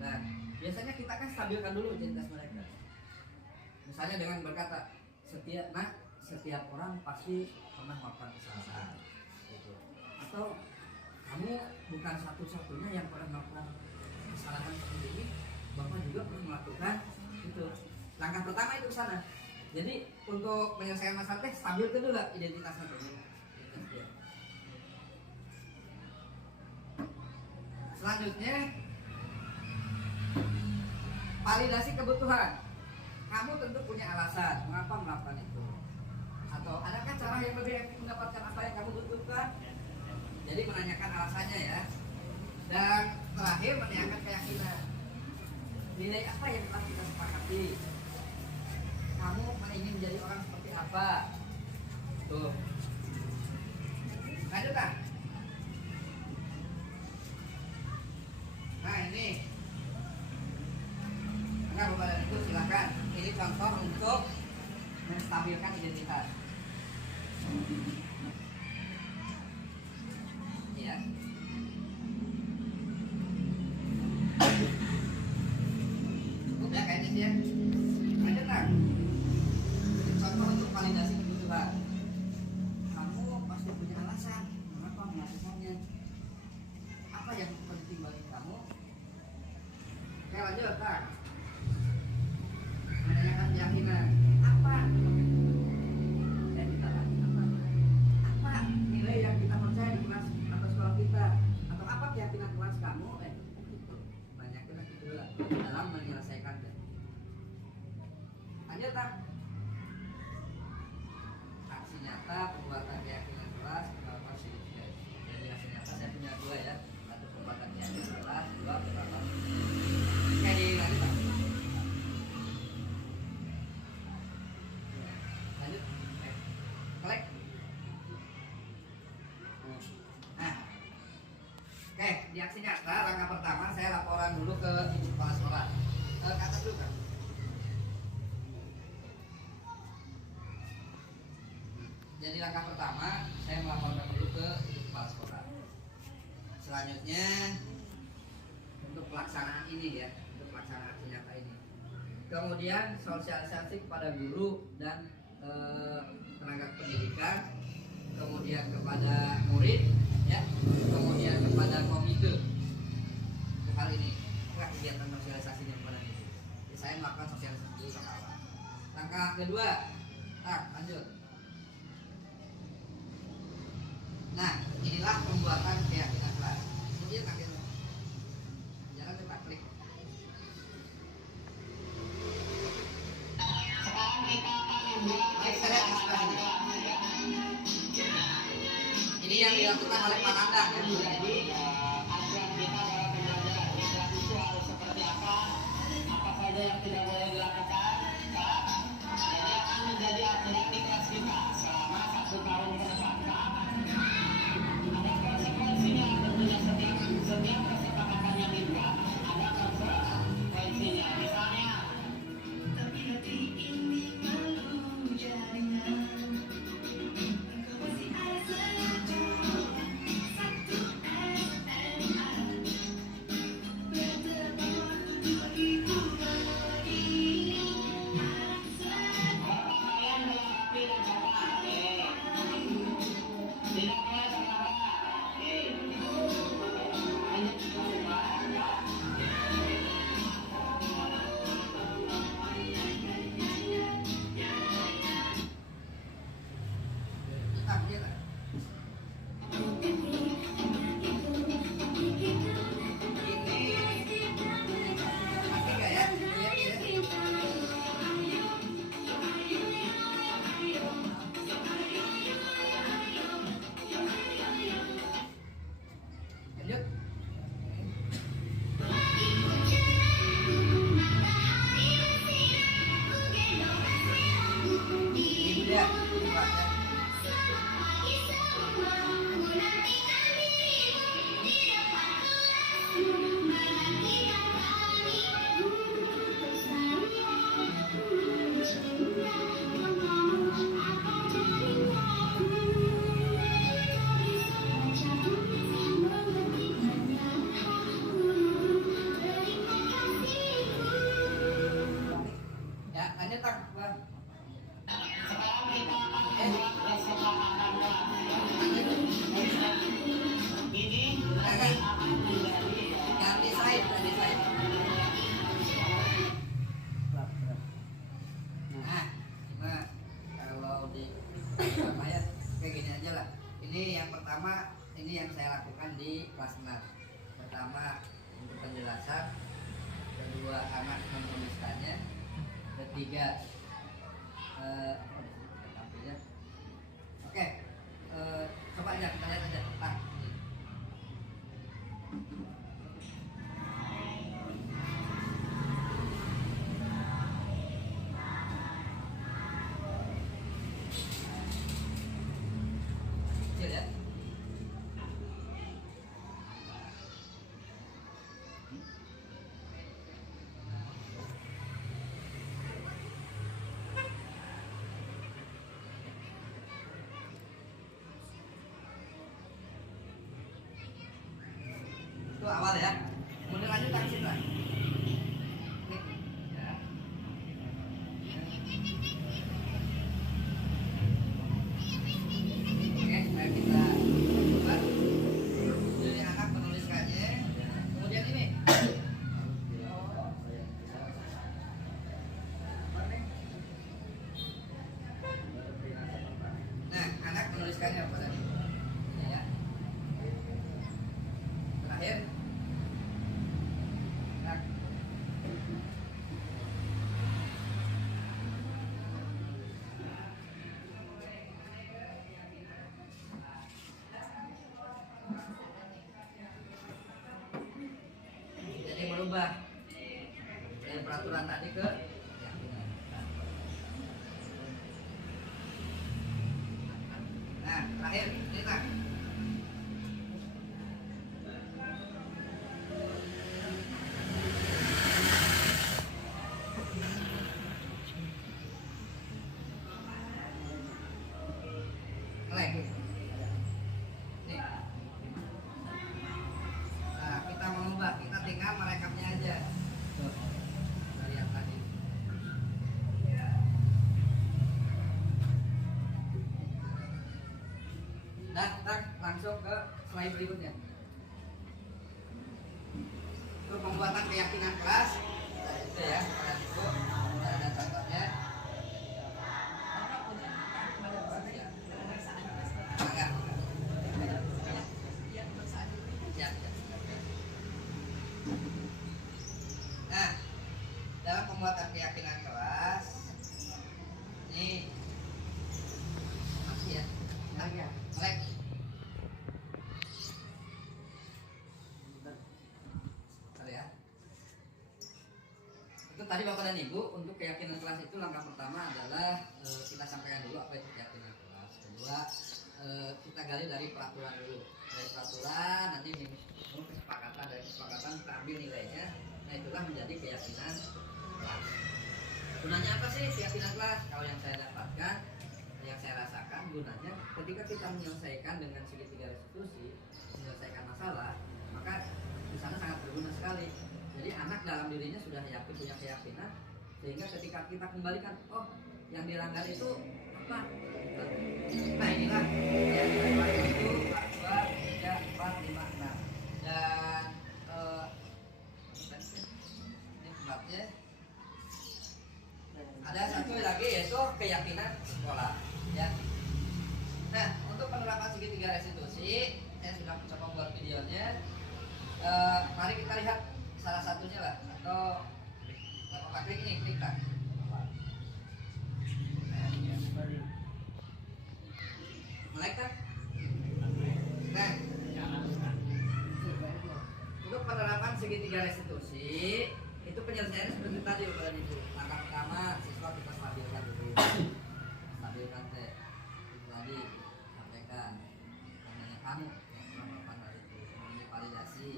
Nah, biasanya kita kan stabilkan dulu identitas mereka. Misalnya dengan berkata, setiap orang pasti pernah melakukan kesalahan, gitu. Atau kamu bukan satu-satunya yang pernah melakukan kesalahan seperti ini. Bapak juga pernah melakukan itu. Langkah pertama itu sana. Jadi untuk menyelesaikan masalah teh stabilkan dulu identitasnya dulu. Selanjutnya validasi kebutuhan. Kamu tentu punya alasan mengapa melakukan itu. Atau adakah cara yang lebih efektif mendapatkan apa yang kamu butuhkan? Jadi menanyakan alasannya ya. Dan terakhir menanyakan keyakinan. Nilai apa yang telah kita sepakati? Kamu ingin menjadi orang seperti apa? Tuh. Lanjut kan? Nah ini. Nah Bapak dan Ibu silakan. Ini contoh untuk menstabilkan identitas. Ya. Cukup ya kayaknya sih ya. Lanjut kan? Contoh untuk validasi kebutuhan. Kamu pasti punya alasan mengapa melakukannya. Apa yang penting bagi kamu? Oke lanjut kan? Menanyakan keyakinan. Apa? Apa nilai yang kita percaya di kelas atau sekolah kita? Atau apa keyakinan kelas kamu? Banyakin lagi dulu lah dalam menyelesaikan. Lanjut tak? Aksi nyata pembuatan keyakinan kelas penerapan studi. Jadi aksi nyata saya punya dua ya. Satu pembuatan keyakinan kelas, dua penerapan. Kayak di lanjut tak? Lanjut. Klik. Nah. Oke, di aksi nyata langkah pertama saya laporan dulu ke ibu kepala sekolah. Ke atas dulu kan? Jadi langkah pertama saya melaporkan dulu ke ibu kepala sekolah. Selanjutnya untuk pelaksanaan ini ya, untuk pelaksanaan aksi nyata ini. Kemudian sosialisasi kepada guru dan tenaga pendidikan, kemudian kepada murid, ya, kemudian kepada komite. Untuk hal ini, kegiatan sosialisasinya kepada itu. Jadi saya melakukan sosialisasi dulu ke awal. Langkah kedua, lanjut. Nah, inilah pembuatan keyakinan kelas. Kemudian akhirnya jalan kita klik. Ini yang dilakukan oleh Pak Nanda ya. Aturan kita dalam belajar ikhlas itu harus seperti apa saja yang tidak boleh dilakukan, Pak. Jadi akan menjadi aturan di kelas kita selama 1 tahun ke depan, Pak. Ada konsekuensinya tentunya setiap kesepakatan yang dibuat ada konsekuensinya. Misalnya yang pertama, ini yang saya lakukan di kelas 6. Pertama untuk penjelasan, kedua anak menuliskannya, ketiga tampilnya. Oke, coba aja kita lihat aja. Nah, kecil ya. Itu awal ya. Kemudian lanjut ke situ. Klik. Ya. Oke, ayo kita coba. Jadi anak menuliskannya. Kemudian ini. Nah, anak menuliskannya pada ini ya. Terakhir. Nah. Jadi merubah dari peraturan tadi ke keyakinan. Nah, terakhir ini tak. Ngelek. Nih. Nah, kita mengubah, kita tinggal merekamnya aja. Tuh, kita lihat tadi. Dan kita langsung ke slide berikutnya. Untuk pembuatan keyakinan kelas, itu ya, pada buku ada contohnya. Enggak. Siap. Nah, dalam pembuatan keyakinan kelas ini masih ya, melek. Bentar ya. Itu tadi Bapak dan Ibu, untuk keyakinan kelas itu langkah pertama adalah kita sampaikan dulu apa itu keyakinan kelas. Kedua, kita gali dari peraturan dulu. Dari peraturan nanti kesepakatan, dari kesepakatan kita ambil nilainya. Nah, itulah menjadi keyakinan kelas. Gunanya apa sih keyakinan kelas? Kalau yang saya dapatkan, yang saya rasakan, gunanya ketika kita menyelesaikan dengan segitiga restitusi, menyelesaikan masalah, maka di sana sangat berguna sekali. Jadi anak dalam dirinya sudah yakin, punya keyakinan, sehingga ketika kita kembalikan, oh yang dilanggar itu apa? Nah inilah yang kita itu 2, 3, 4, 5, 6 dan ini tempatnya. Ada satu lagi yaitu keyakinan sekolah ya. Nah, untuk penerapan segitiga restitusi, saya sudah mencoba buat videonya. Mari kita lihat salah satunya lah, atau Bapak klik ini, klik tak. Melek kan? Nah, untuk penerapan segitiga restitusi itu penyelesaiannya seperti tadi pada itu. Langkah pertama siswa kita stabilkan dulu, stabilkan teh itu tadi sampaikan namanya kamu yang melakukan hal itu, kemudian validasi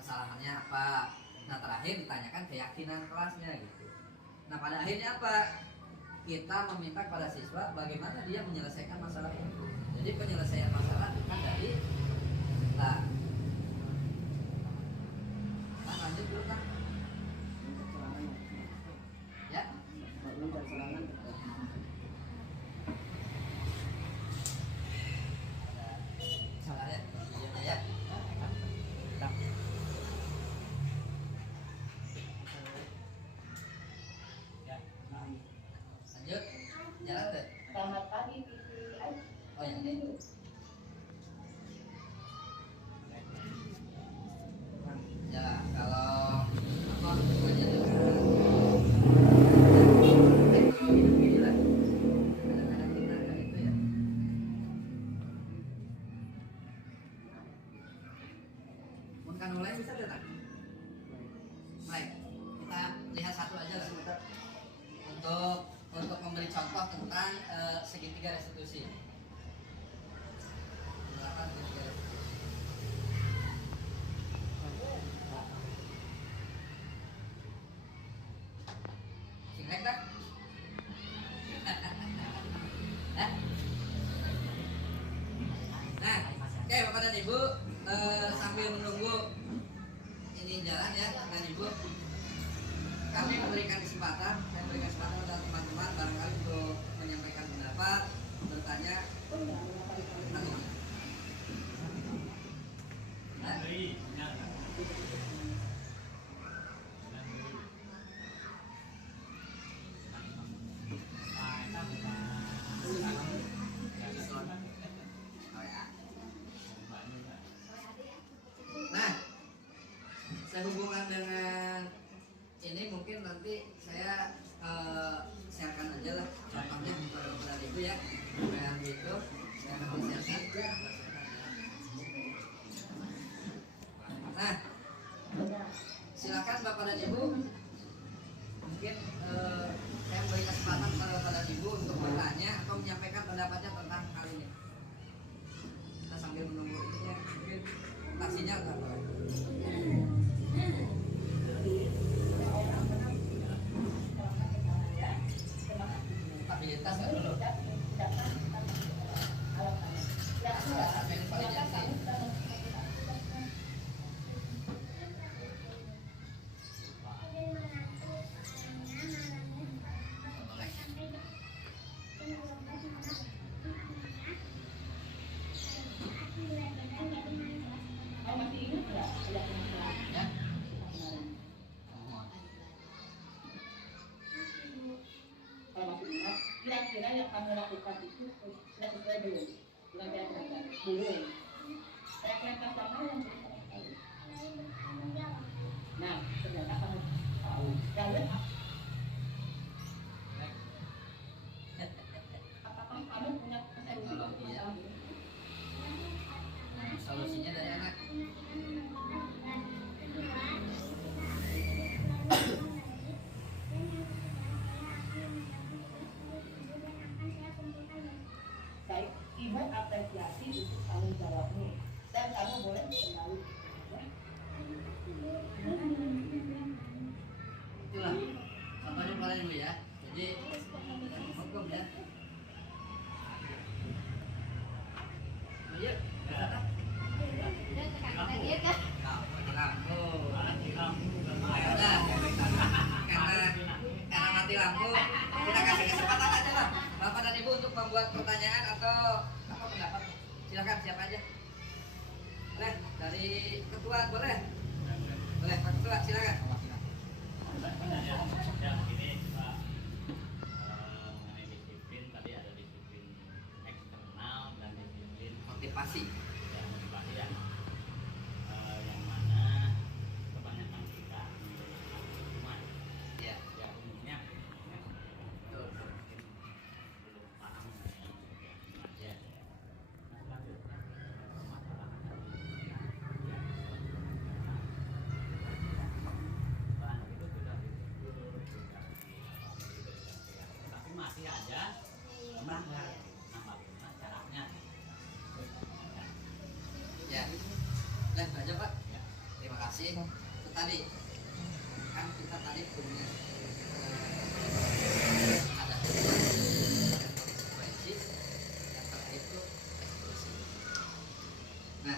kesalahannya apa. Nah terakhir ditanyakan keyakinan kelasnya gitu. Nah pada akhirnya apa? Kita meminta kepada siswa bagaimana dia menyelesaikan masalah itu. Jadi penyelesaian masalah bukan dari kita. Nah lanjut dulu kan. Ya. Salah ya, videonya ya. Lanjut, jalan tuh. Selamat pagi, Oh yang ini. Bukan mulai bisa tidak? Mulai. Kita lihat satu aja lah untuk memberi contoh tentang segitiga restitusi. Penerapan segitiga restitusi. Singkat tak? Nah, oke Bapak dan Ibu, sambil menunggu ini jalan ya dengan Ibu, kami memberikan kesempatan, saya memberikan kesempatan kepada teman-teman barangkali untuk menyampaikan pendapat, bertanya. Nah, sehubungan dengan ini mungkin nanti saya sharekan aja lah contohnya kepada Ibu ya, kayak gitu saya akan sharekan. Nah, silakan Bapak dan Ibu, mungkin saya beri kesempatan kepada Bapak dan Ibu untuk bertanya atau menyampaikan pendapatnya tentang hal ini. Kita sambil menunggu ini ya, mungkin taksinya apa? Stabilitas kan dulu. Kira-kira yang kamu lakukan itu sudah sesuai belum? Dengan kira-kira belum. Realitas mana yang kita tahu? Nah, ternyata kamu tahu. Lalu apakah kamu punya solusi untuk masalah ini? Solusinya dari anak. Baik, Ibu apresiasi untuk tanggung jawabmu dan kamu boleh kembali. Itulah contohnya kemarin dulu ya. Jadi hukum ya. Ayo, kata. Karena mati lampu, kita kasih kesempatan aja lah Bapak dan Ibu untuk membuat pertanyaan atau apa pendapat. Silakan siapa aja. Boleh dari ketua boleh. Boleh Pak Ketua silakan. Ya begini Pak, mengenai disiplin tadi ada disiplin eksternal dan disiplin Motivasi. yang motivasi ya, yang mana kebanyakan kita cuma Ya. ya umumnya Betul. mungkin belum paham mengenai ya. Nah selanjutnya permasalahan bahan itu sudah diukur, sudah tapi masih aja melanggar. Nah bagaimana caranya? Ya. Nah, aja Pak. Ya. Terima kasih. Itu tadi kan kita tadi punya ada konsekuensi yang terakhir itu eksekusi. Nah,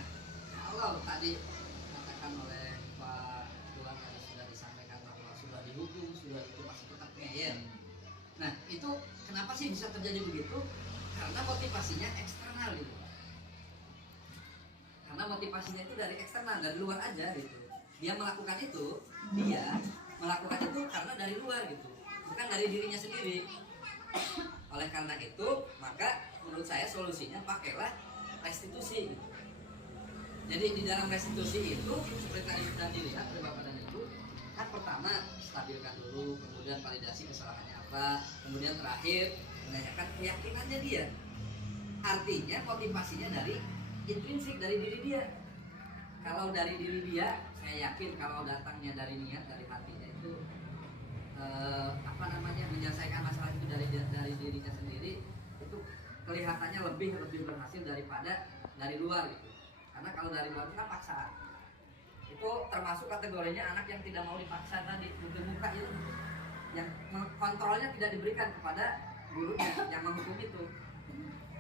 kalau tadi katakan oleh Pak Tuan tadi sudah disampaikan bahwa sudah dihukum, sudah itu masih tetap ngeyel. Nah, itu kenapa sih bisa terjadi begitu? Karena motivasinya eksternal gitu. Karena motivasinya itu dari eksternal, dari luar aja gitu. Dia melakukan itu karena dari luar gitu, bukan dari dirinya sendiri. Oleh karena itu, maka menurut saya solusinya pakailah restitusi gitu. Jadi di dalam restitusi itu seperti tadi sudah dilihat oleh Bapak dan Ibu, kan pertama stabilkan dulu, kemudian validasi kesalahannya apa, kemudian terakhir menanyakan keyakinannya dia. Artinya motivasinya dari intrinsik, dari diri dia. kalau dari diri dia, saya yakin kalau datangnya dari niat, dari hatinya itu menyelesaikan masalah itu dari dirinya sendiri, itu kelihatannya lebih berhasil daripada dari luar gitu. Karena kalau dari luar itu kan paksaan. Itu termasuk kategorinya anak yang tidak mau dipaksa tadi, muka itu, yang kontrolnya tidak diberikan kepada gurunya yang menghukum itu.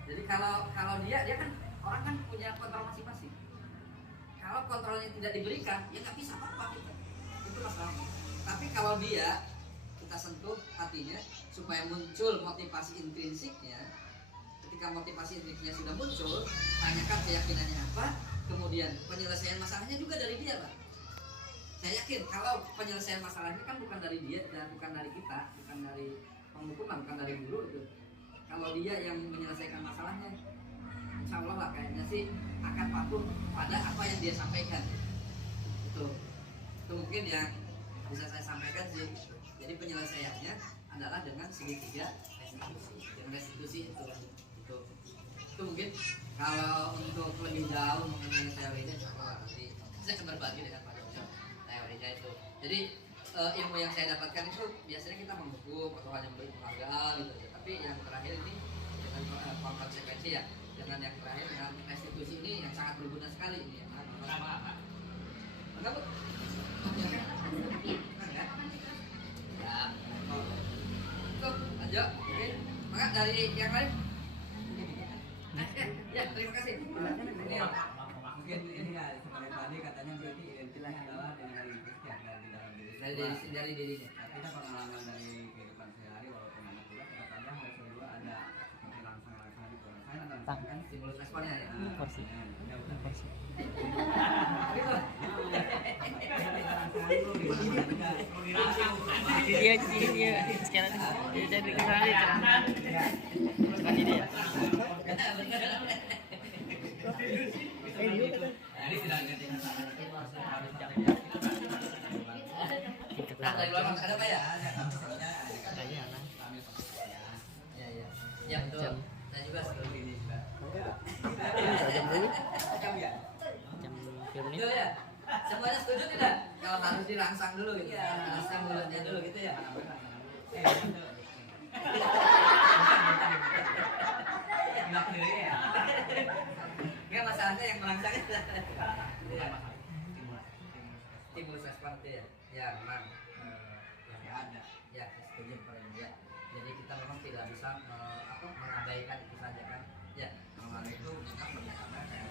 Jadi kalau dia kan orang kan punya kontrol masing-masing. Kalau kontrolnya tidak diberikan, ya nggak bisa apa-apa gitu. Itu masalahnya. Tapi kalau dia kita sentuh hatinya supaya muncul motivasi intrinsiknya. Ketika motivasi intrinsiknya sudah muncul, tanyakan keyakinannya apa, kemudian penyelesaian masalahnya juga dari dia, Pak. Saya yakin kalau penyelesaian masalahnya kan bukan dari dia dan bukan dari kita, bukan dari penghukuman, bukan dari guru itu. Kalau dia yang menyelesaikan masalahnya, insya Allah lah kayaknya sih akan patuh pada apa yang dia sampaikan. Itu mungkin yang bisa saya sampaikan sih. Jadi penyelesaiannya adalah dengan segitiga restitusi. Dengan restitusi itu mungkin kalau untuk lebih jauh mengenai teorinya, insya Allah nanti saya akan berbagi dengan Pak Dokter teorinya itu. Jadi ilmu yang saya dapatkan itu biasanya kita menghukum atau hanya memberi penghargaan gitu. Tapi yang terakhir ini dengan konsekuensi ya, dengan yang terakhir dengan restitusi ini yang sangat berguna sekali ini. Enggak Bu? Enggak? Ya. Tuh, lanjut. Oke. Maka dari yang lain. Ya, terima kasih. Mungkin ini ya seperti tadi katanya berarti identitasnya adalah dengan Inggris ya dari dirinya. Kita pengalaman dari kehidupan sehari walaupun anak juga tetap ada harus kedua ada mungkin langsung di koran saya langsung kan Stimulus responnya ya. porsi. Ya udah porsi. Dia sekarang dia dari kesana dia cepat dia. Jadi tidak Nah, dari luar ada apa ya? Kayaknya lah. Ya. Ya betul. Saya juga seperti ini juga. Jam film ini. Betul ya. Semuanya setuju tidak? Kalau harus dirangsang dulu gitu. Rangsang mulutnya dulu gitu ya. Enggak masalahnya yang merangsangnya. Stimulus respon itu ya. Ya memang yang ada. Ya setuju ya. Jadi kita memang tidak bisa mengabaikan itu saja kan. Ya. Kalau itu kita bersama kayak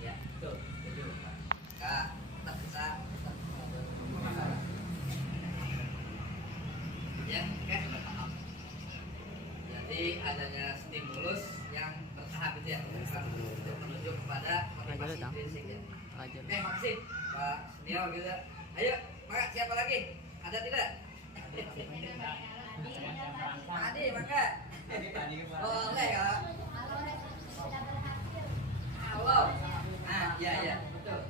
Ya, betul. Setuju. Kak, tetap bisa masalah. Ya, oke. Jadi adanya stimulus yang bertahap itu ya, untuk menuju kepada motivasi intrinsik ya. Oke, makasih Pak Sunil gitu. Ayo, Maka siapa lagi? Ada tidak? Pak Adi, maka. Boleh ya. Halo. Nah, iya, betul.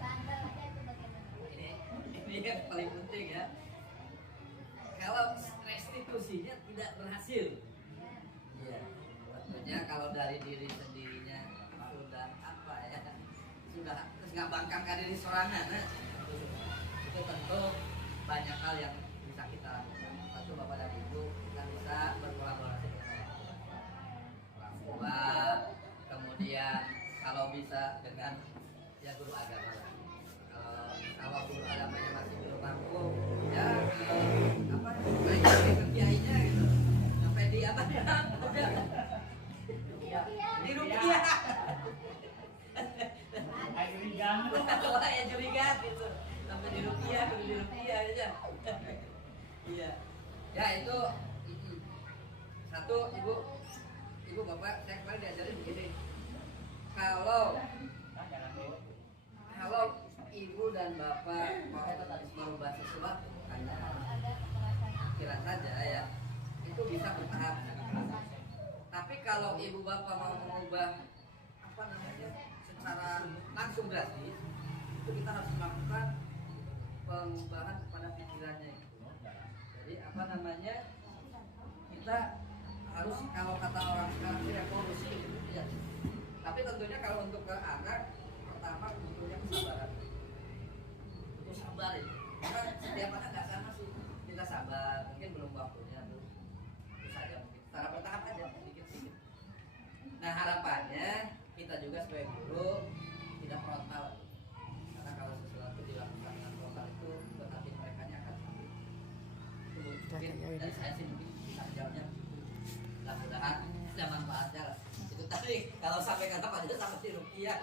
Ini yang paling penting ya. Kalau restitusinya tidak berhasil, iya, tentunya kalau dari diri sendirinya sudah apa ya, sudah nggak bangkangkan diri sorangan, itu tentu banyak hal yang bisa kita lakukan. Satu, Bapak dan Ibu, kita bisa berkolaborasi dengan orang tua, kemudian kalau bisa dengan ya guru agama lah. Kalau guru agamanya masih belum mampu, ya apa kerjainya gitu, sampai di apa ya, di rupiah, wah ya jurigan gitu, sampai di rupiah aja. Iya, ya itu satu ibu bapak saya kemarin diajarin begini, kalau ibu dan bapak mau merubah sesuatu hanya pikiran saja ya, itu bisa bertahap. Tapi kalau ibu bapak mau mengubah apa namanya secara langsung drastis, itu kita harus melakukan pengubahan kepada pikirannya. Jadi apa namanya, kita harus kalau kata orang sekarang sih revolusi gitu ya. Tapi tentunya kalau untuk ke anak pertama butuhnya kesabaran. Butuh sabar itu. Karena setiap anak nggak sama sih. Kita sabar, mungkin belum waktunya tuh. Terus aja mungkin secara bertahap aja sedikit-sedikit. Nah harapannya kita juga sebagai guru tidak frontal. Karena kalau sesuatu dilakukan dengan frontal itu berarti mereka akan sakit. Itu mungkin dari saya sih mungkin bisa jawabnya. Mudah-mudahan ada manfaatnya lah. Itu tadi kalau sampai kata Pak Jeda sama si Rukia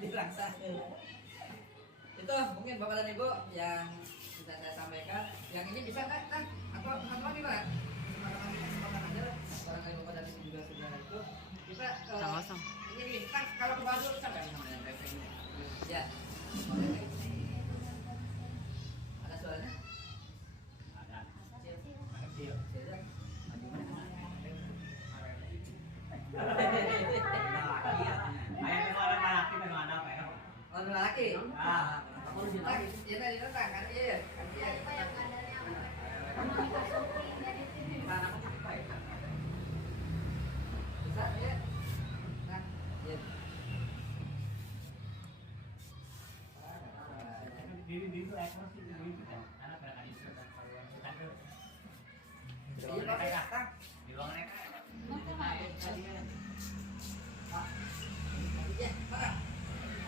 dirangsa. Itu mungkin Bapak dan Ibu yang bisa saya sampaikan. Yang ini bisa nggak? Atau gimana? Kesempatan aja lah. Barangkali Bapak dan Ibu juga sudah itu. Kita ini kan kalau ke Bandung sampai namanya ini. Ya. Ada soalnya? Orang laki. Kalau juta, ya dari datang kan iya. Bisa ya. Nah, ya. Diri itu ekor sih itu kan. Karena berada di sana kalau kita ke Iya, Pak, datang. di ruang mereka. Iya, Pak.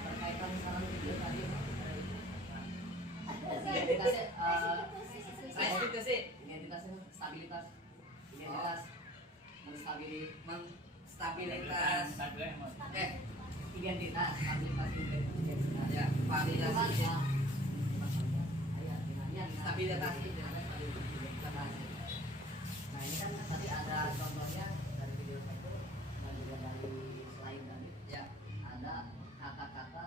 Berkaitan sekarang video tadi identitasnya stabilitas menstabilitas identitas stabilitas ya validasi stabilitas nah ini kan tadi ada contohnya dari video itu dan juga dari slide tadi ya ada kata-kata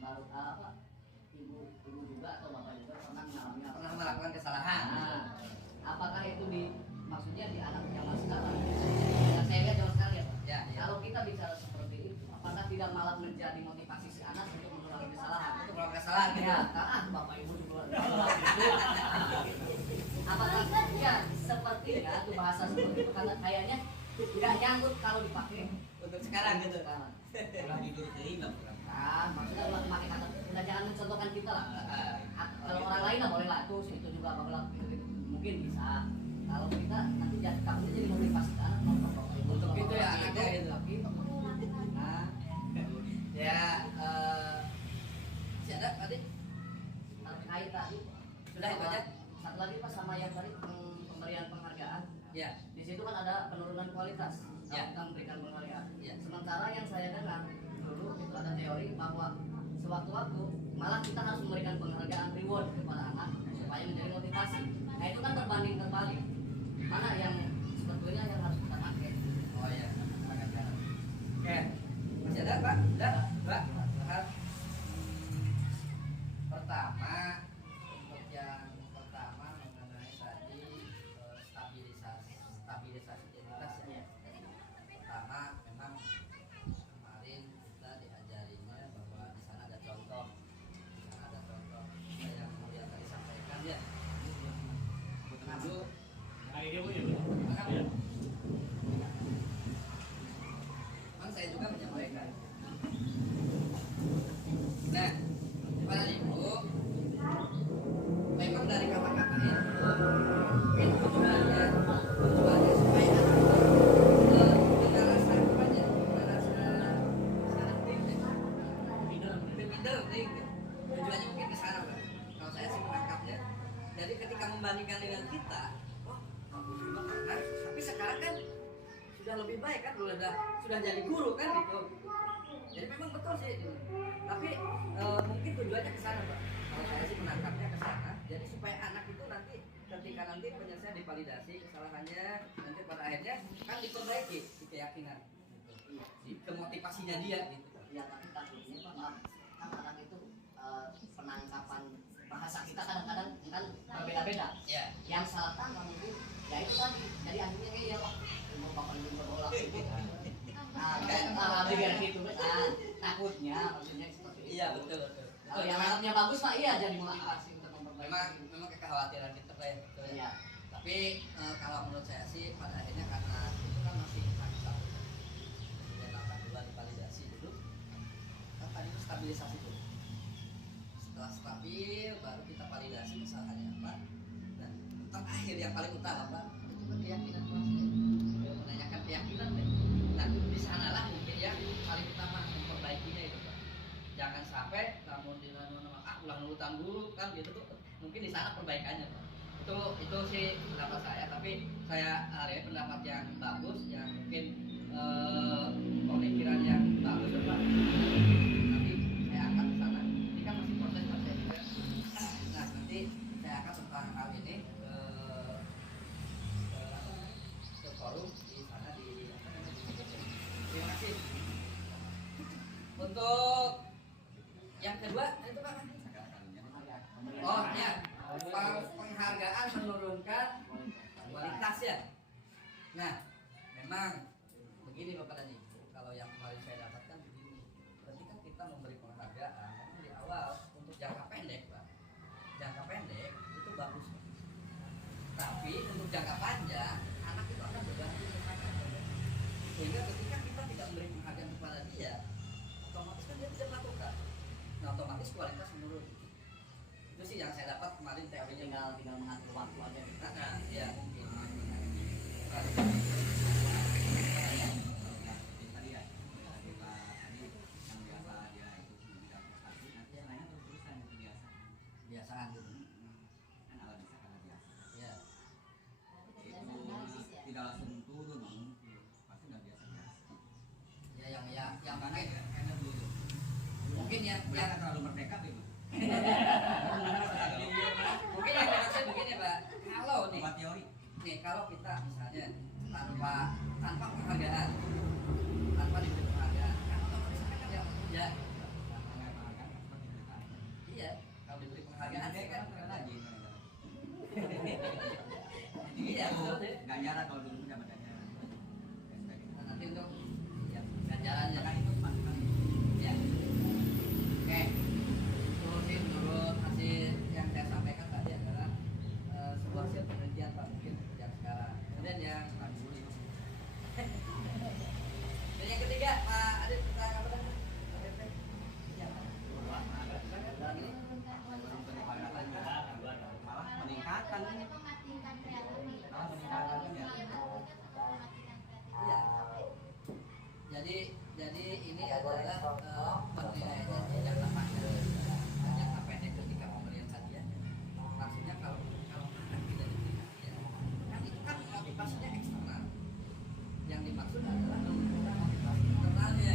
baru apa ibu juga atau bapak juga pernah mengalami pernah melakukan kesalahan. Nah, apakah itu maksudnya di anak zaman sekarang? Yang saya lihat zaman sekarang ya, Pak. Ya. Kalau kita bicara seperti itu, apakah tidak malah menjadi motivasi si anak untuk mengulangi kesalahan? Untuk melakukan kesalahan gitu. Ya, karena bapak ibu juga. Apakah ya sepertinya itu bahasa seperti itu karena kayaknya tidak nyangkut kalau dipakai Untuk sekarang gitu. sekarang. Kurang jujur terima kurang. Nah, maksudnya memakai kata udah jangan mencontohkan kita lah. Kalau orang lain lah boleh lah tuh itu juga apabila gitu, mungkin bisa. Kalau kita nanti kamu jadi motivasi ke anak Untuk itu ya anaknya gitu. Nah, Ya masih ada tadi? terkait tadi Sudah itu aja? satu lagi Pak sama yang tadi pemberian penghargaan. Ya. Di situ kan ada penurunan kualitas Ya. kita memberikan penghargaan. Ya. Sementara yang saya dengar dulu itu ada teori bahwa sewaktu-waktu malah kita harus memberikan penghargaan reward kepada anak supaya menjadi motivasi. Nah itu kan berbanding terbalik. Mana yang sebetulnya yang harus kita pakai? Oh ya. Oke. Masih ada Pak? Ada? Pak? Silahkan. Pertama untuk yang pertama mengenai tadi stabilisasi identitas ya. Pertama memang kemarin kita diajarinya bahwa di sana ada contoh, yang mulia tadi sampaikan ya. Dulu Hari dia punya. memang saya juga menyampaikan. Nah, para ibu, memang dari kata-kata itu tujuannya supaya merasa tujuannya mungkin ke sana, Pak. Kalau saya sih menangkapnya. Jadi ketika membandingkan dengan kita, wah, aku juga pernah, tapi sekarang kan sudah lebih baik kan, sudah jadi guru kan gitu. Jadi memang betul sih, tapi mungkin tujuannya ke sana, Pak. Kalau saya sih menangkapnya ke sana. Jadi supaya anak itu nanti ketika nanti penyelesaian divalidasi kesalahannya, nanti pada akhirnya kan diperbaiki di keyakinan, gitu. Ke motivasinya dia gitu. Ya tapi takutnya Pak maaf kan anak itu penangkapan bahasa kita kadang-kadang kan berbeda-beda. Ya. Yang salah tangkap mungkin ya itu tadi jadi akhirnya kayak ya Pak mau bapak ibu berolak gitu. Nah, biar gitu takutnya maksudnya seperti itu. Iya betul. Kalau yang anaknya bagus Pak iya jadi motivasi untuk memperbaiki. memang kekhawatiran kita Pak ya. Betul ya. Tapi kalau menurut saya sih pada akhirnya karena itu kan masih tahap 1 dan tahap 2 divalidasi dulu kan tadi itu stabilisasi dulu. Setelah stabil baru kita validasi kesalahannya apa. Dan terakhir yang paling utama Pak itu kan keyakinan kelasnya. Menanyakan keyakinan Pak. Nah di sanalah mungkin yang paling utama memperbaikinya itu Pak. Jangan sampai namun di ulang urutan guru kan gitu tuh mungkin di sana perbaikannya Pak. Itu sih pendapat saya, tapi saya ada pendapat yang bagus yang mungkin pemikiran yang bagus ya Pak. Nanti saya akan ke sana. Ini kan masih proses Pak saya juga. Nah nanti saya akan tentang hal ini ke forum di sana di apa namanya di terima kasih. Untuk yang kedua itu Pak. Oh ya, penghargaan menurunkan kualitas ya. Nah, memang begini Bapak dan Ibu, kalau yang kemarin saya dapatkan begini. Ketika kita memberi penghargaan, memang di awal untuk jangka pendek Pak, jangka pendek itu bagus. Tapi untuk jangka panjang, anak itu akan berganti dengan sehingga ketika kita tidak memberi penghargaan kepada dia, otomatis kan dia tidak melakukan. Nah, otomatis kualitas menurun. Itu sih yang saya dapat kemarin teorinya tinggal mengatur waktu aja. Nah, ya mungkin. Tadi ya, kita tadi yang biasa dia itu bidang prestasi, nanti yang lainnya terus terusan itu biasa. Kebiasaan gitu. Kan ala bisa karena biasa. Ya. Itu tidak langsung turun, pasti udah biasa. Ya yang Karena karena dulu. mungkin yang terlalu merdeka itu. mungkin yang maksud begini Pak, kalau nih Teori. kalau kita misalnya tanpa penghargaan, tanpa diberi penghargaan, kan otomatis akan ada yang kerja. Iya, kalau diberi penghargaan saya kan lagi. iya betul sih. Ganjaran kalau dulu dapat ganjaran. Nah, nanti untuk ya, ganjarannya Kan itu masukan. ya. Oke, itu sih menurut hasil yang saya sampaikan tadi adalah sebuah hasil penelitian Pak mungkin yang sekarang. Kemudian yang dan yang ketiga Pak Adit tentang apa tadi? Ya. Ini Malah meningkatan. Malah meningkatan ya. iya. Jadi ini adalah penilaiannya di jangka panjang, jangka pendek ketika pemberian hadiahnya. Maksudnya kalau anak tidak diberi hadiah, kan itu kan motivasinya eksternal. Yang dimaksud adalah menunjukkan motivasi internalnya.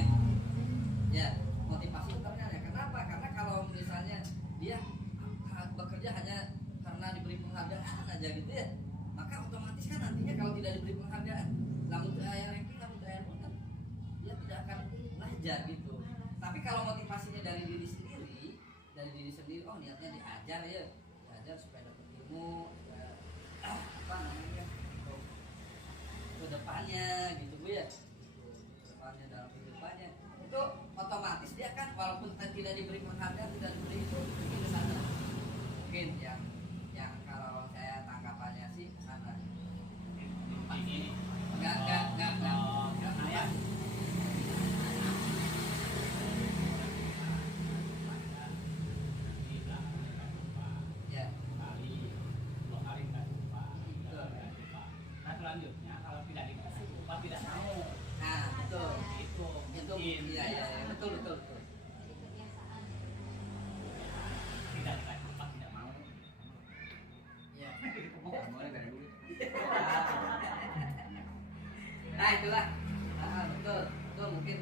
Ya, motivasi internalnya. Kenapa? Karena kalau misalnya dia bekerja hanya karena diberi penghargaan aja gitu ya, maka otomatis kan nantinya kalau tidak diberi penghargaan, lamun ayah ranking, lamun ayah pun kan dia tidak akan belajar gitu. Tapi kalau motivasinya dari diri sendiri, oh niatnya diajar ya, diajar supaya dapat ilmu, supaya apa namanya ke depannya gitu Bu ya, ke depannya dalam kehidupannya itu otomatis dia kan walaupun tidak diberi penghargaan, tidak diberi itu mungkin ke sana, mungkin yang kalau saya tanggapannya sih ke sana. Enggak. Ya. Nah selanjutnya kalau tidak dikasih upah tidak mau. Nah betul. Itu mungkin Iya betul. tidak dikasih upah tidak mau. Ya. Mulai dari dulu. Nah itulah. Betul mungkin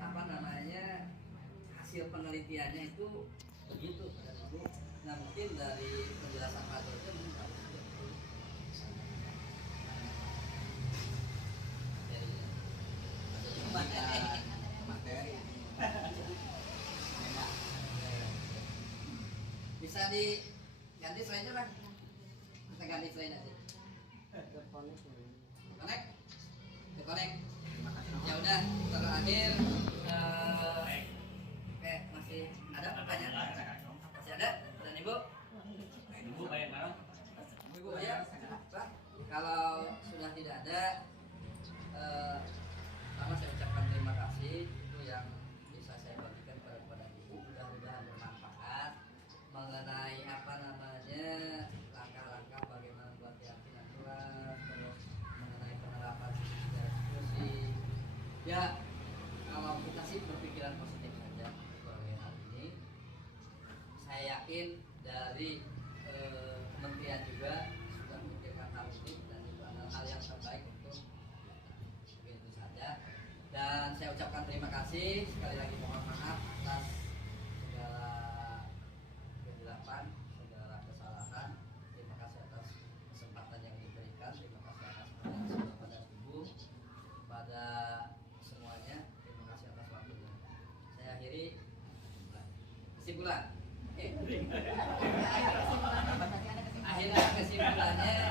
apa namanya hasil penelitiannya itu begitu Pak Ibu. Nah mungkin dari penjelasan Pak Dokter mungkin harus Materi. bisa diganti slide-nya Bang. Kita ganti slide aja. Connect. Terima kasih. Ya udah terakhir masih ada pertanyaan? Masih ada? Dan Ibu? Akhirnya kesimpulannya